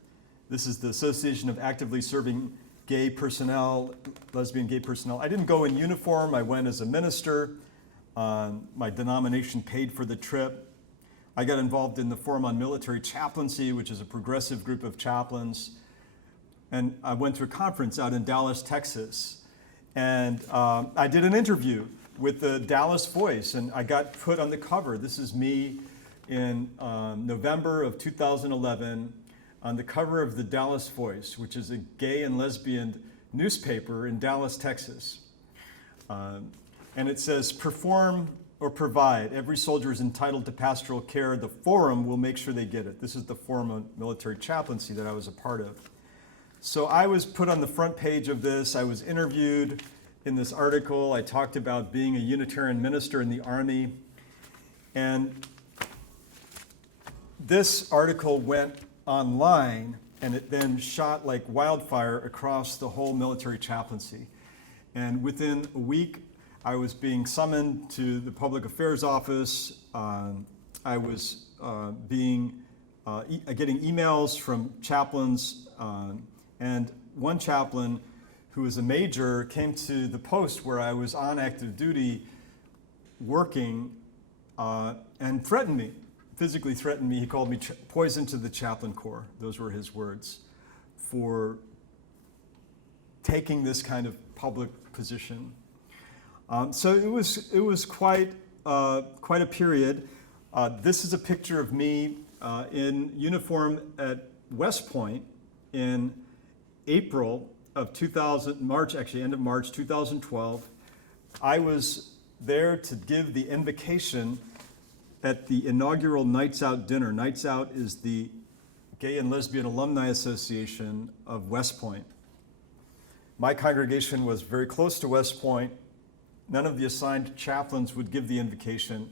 This is the Association of Actively Serving Gay Personnel, Lesbian Gay Personnel. I didn't go in uniform. I went as a minister. My denomination paid for the trip. I got involved in the Forum on Military Chaplaincy, which is a progressive group of chaplains. And I went to a conference out in Dallas, Texas. And I did an interview with the Dallas Voice, and I got put on the cover. This is me in November of 2011 on the cover of the Dallas Voice, which is a gay and lesbian newspaper in Dallas, Texas. And it says, perform or provide. Every soldier is entitled to pastoral care. The Forum will make sure they get it. This is the Forum on Military Chaplaincy that I was a part of. So I was put on the front page of this. I was interviewed in this article. I talked about being a Unitarian minister in the Army. And this article went online, and it then shot like wildfire across the whole military chaplaincy. And within a week, I was being summoned to the Public Affairs Office. I was getting emails from chaplains, and one chaplain who was a major came to the post where I was on active duty working and threatened me, physically threatened me. He called me poison to the chaplain corps. Those were his words, for taking this kind of public position. So it was quite a period. This is a picture of me in uniform at West Point in April of end of March 2012. I was there to give the invocation at the inaugural Nights Out dinner. Nights Out is the Gay and Lesbian Alumni Association of West Point. My congregation was very close to West Point. None of the assigned chaplains would give the invocation.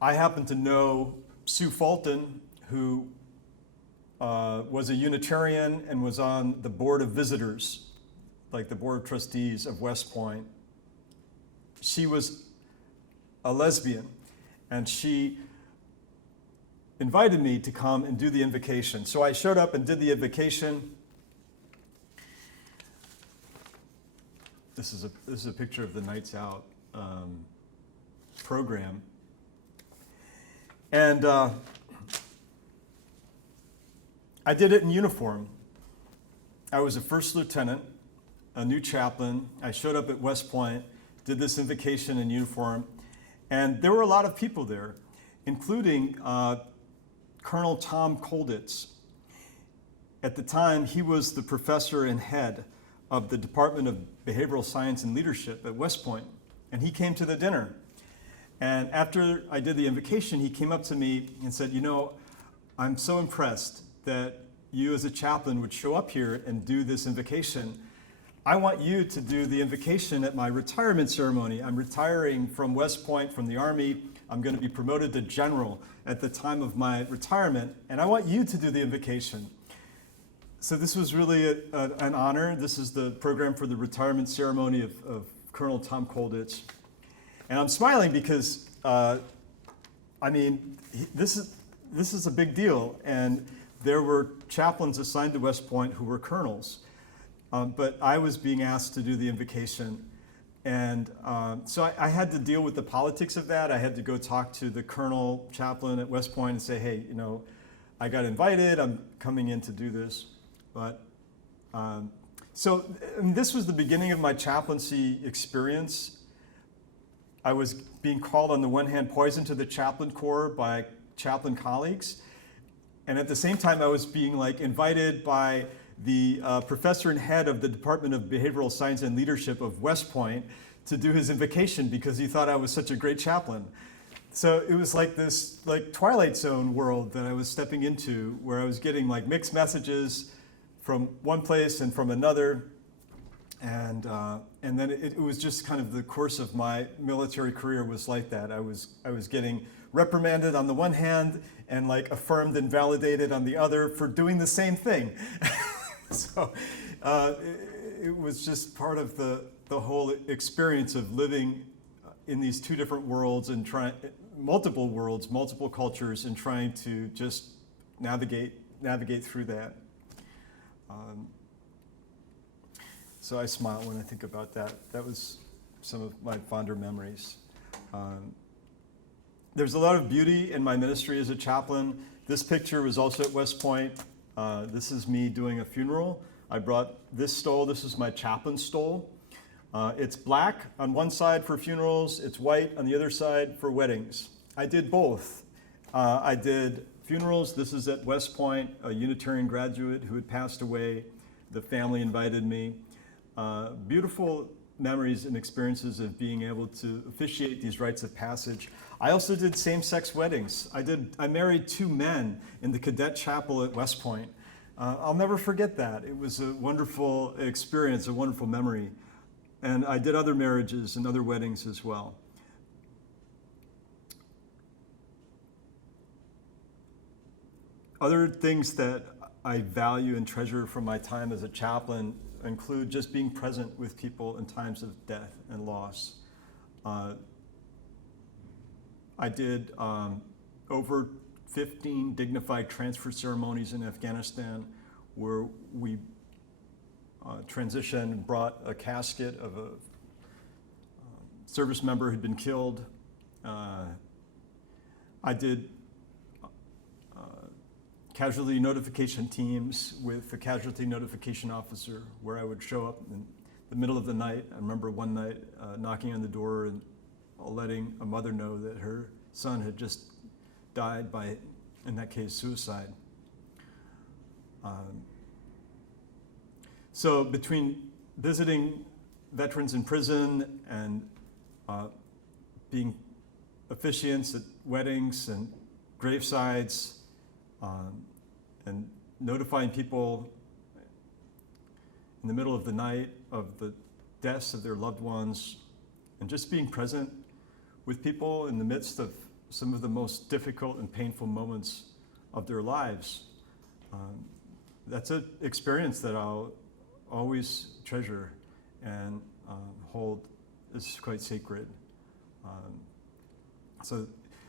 I happened to know Sue Fulton, who was a Unitarian and was on the board of visitors, like the board of trustees of West Point. she was a lesbian, and she invited me to come and do the invocation. So I showed up and did the invocation. This is a picture of the Nights Out program. And I did it in uniform. I was a first lieutenant, a new chaplain. I showed up at West Point, did this invocation in uniform, and there were a lot of people there, including Colonel Tom Koldich. At the time, he was the professor and head of the Department of Behavioral Science and Leadership at West Point, and he came to the dinner. And after I did the invocation, he came up to me and said, I'm so impressed that you as a chaplain would show up here and do this invocation. I want you to do the invocation at my retirement ceremony. I'm retiring from West Point, from the Army. I'm going to be promoted to general at the time of my retirement, and I want you to do the invocation. So this was really an honor. This is the program for the retirement ceremony of Colonel Tom Koldich. And I'm smiling because, this is a big deal. And there were chaplains assigned to West Point who were colonels. But I was being asked to do the invocation. And so I had to deal with the politics of that. I had to go talk to the colonel chaplain at West Point and say, hey, I got invited. I'm coming in to do this. But this was the beginning of my chaplaincy experience. I was being called, on the one hand, poison to the chaplain corps by chaplain colleagues. And at the same time, I was being invited by the professor and head of the Department of Behavioral Science and Leadership of West Point to do his invocation because he thought I was such a great chaplain. So it was like this Twilight Zone world that I was stepping into, where I was getting mixed messages from one place and from another. And then it was just kind of the course of my military career was like that. I was getting reprimanded on the one hand and affirmed and validated on the other for doing the same thing. So it was just part of the whole experience of living in these two different worlds and multiple worlds, multiple cultures, and trying to just navigate through that. So I smile when I think about that. That was some of my fonder memories. There's a lot of beauty in my ministry as a chaplain. This picture was also at West Point. This is me doing a funeral. I brought this stole. This is my chaplain stole. It's black on one side for funerals. It's white on the other side for weddings. I did both. I did funerals. This is at West Point, a Unitarian graduate who had passed away. The family invited me. Beautiful memories and experiences of being able to officiate these rites of passage. I also did same-sex weddings. I married two men in the cadet chapel at West Point. I'll never forget that. It was a wonderful experience, a wonderful memory. And I did other marriages and other weddings as well. Other things that I value and treasure from my time as a chaplain include just being present with people in times of death and loss. I did over 15 dignified transfer ceremonies in Afghanistan where we transitioned and brought a casket of a service member who'd been killed. I did casualty notification teams with the casualty notification officer, where I would show up in the middle of the night. I remember one night knocking on the door and letting a mother know that her son had just died by, in that case, suicide. So between visiting veterans in prison and being officiants at weddings and gravesides, and notifying people in the middle of the night of the deaths of their loved ones, and just being present with people in the midst of some of the most difficult and painful moments of their lives. That's an experience that I'll always treasure and hold is quite sacred. So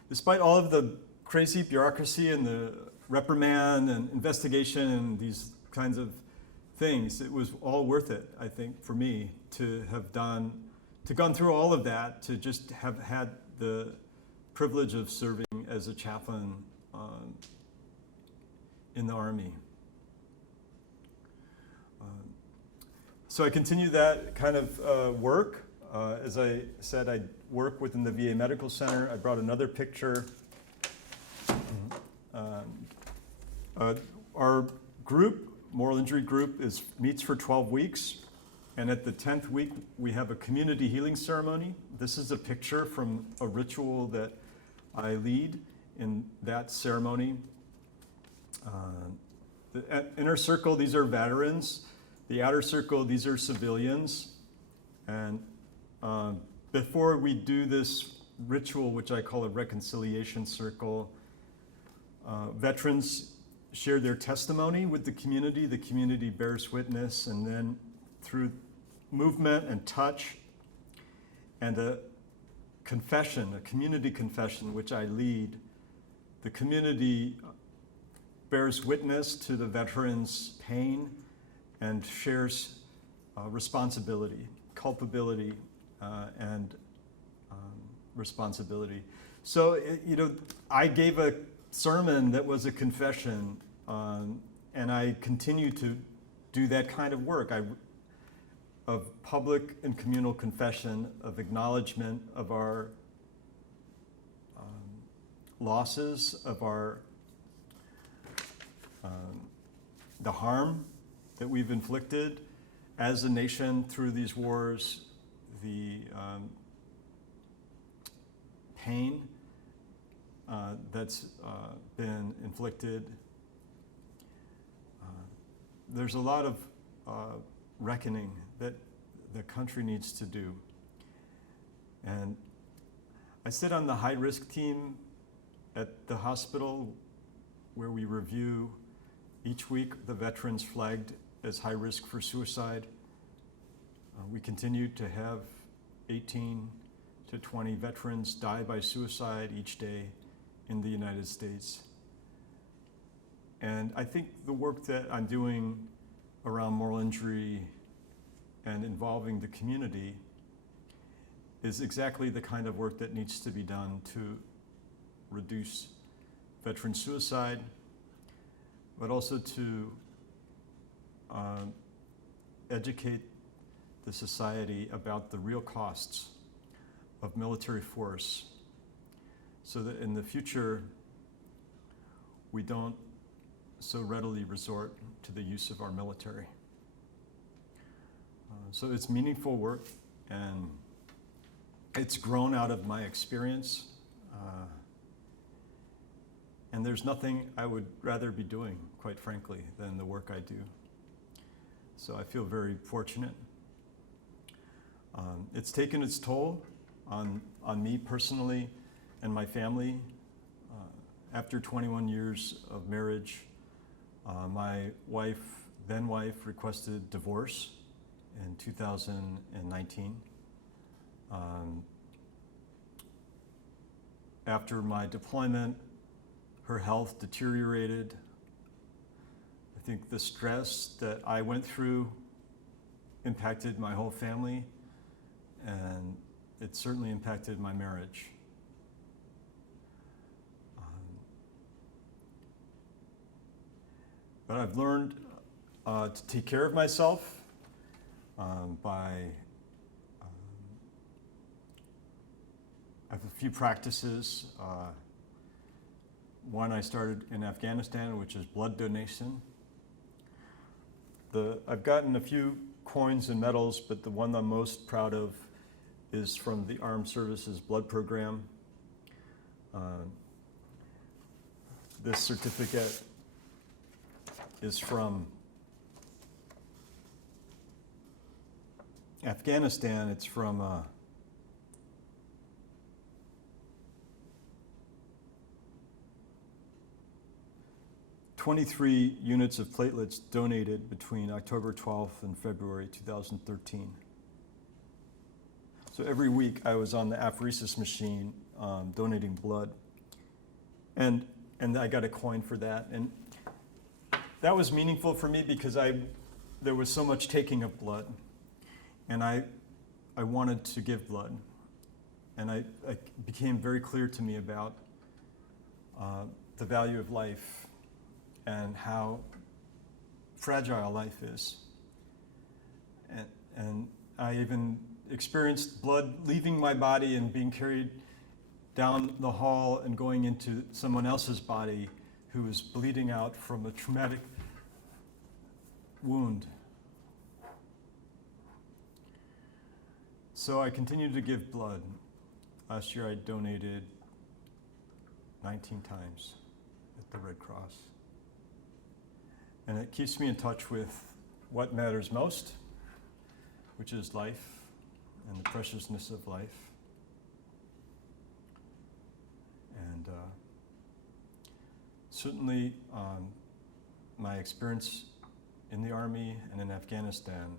despite all of the crazy bureaucracy and the reprimand and investigation and these kinds of things, it was all worth it, I think, for me to have gone through all of that, to just have had the privilege of serving as a chaplain in the Army. So I continue that kind of work. As I said, I work within the VA Medical Center. I brought another picture. Our group, Moral Injury Group, meets for 12 weeks. And at the 10th week, we have a community healing ceremony. This is a picture from a ritual that I lead in that ceremony. The inner circle, these are veterans. The outer circle, these are civilians. And before we do this ritual, which I call a reconciliation circle, veterans share their testimony with the community bears witness, and then through movement and touch and a confession, a community confession, which I lead, the community bears witness to the veterans' pain and shares responsibility, culpability, and responsibility. So, I gave a sermon that was a confession, and I continue to do that kind of work of public and communal confession, of acknowledgement of our losses, of our the harm that we've inflicted as a nation through these wars, the pain that's been inflicted. There's a lot of reckoning that the country needs to do. And I sit on the high-risk team at the hospital where we review each week the veterans flagged as high risk for suicide. We continue to have 18 to 20 veterans die by suicide each day in the United States. And I think the work that I'm doing around moral injury and involving the community is exactly the kind of work that needs to be done to reduce veteran suicide, but also to educate the society about the real costs of military force, so that in the future we don't so readily resort to the use of our military. So it's meaningful work, and it's grown out of my experience. And there's nothing I would rather be doing, quite frankly, than the work I do. So I feel very fortunate. It's taken its toll on me personally and my family. After 21 years of marriage, my then wife, requested divorce in 2019. After my deployment, her health deteriorated. I think the stress that I went through impacted my whole family, and it certainly impacted my marriage. But I've learned to take care of myself by I have a few practices. One I started in Afghanistan, which is blood donation. I've gotten a few coins and medals, but the one I'm most proud of is from the Armed Services Blood Program. This certificate is from Afghanistan. It's from 23 units of platelets donated between October 12th and February 2013. So every week I was on the apheresis machine donating blood. And I got a coin for that. And that was meaningful for me because there was so much taking of blood. And I wanted to give blood. And it became very clear to me about the value of life and how fragile life is. And I even experienced blood leaving my body and being carried down the hall and going into someone else's body who was bleeding out from a traumatic wound. So I continued to give blood. Last year I donated 19 times at the Red Cross. And it keeps me in touch with what matters most, which is life and the preciousness of life. And certainly my experience in the Army and in Afghanistan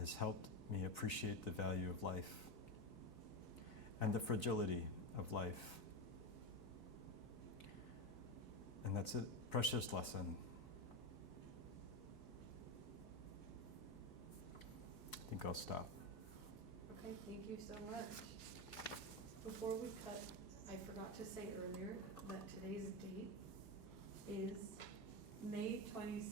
has helped me appreciate the value of life and the fragility of life. And that's a precious lesson. I think I'll stop. Okay, thank you so much. Before we cut, I forgot to say earlier that today's date is May 26th,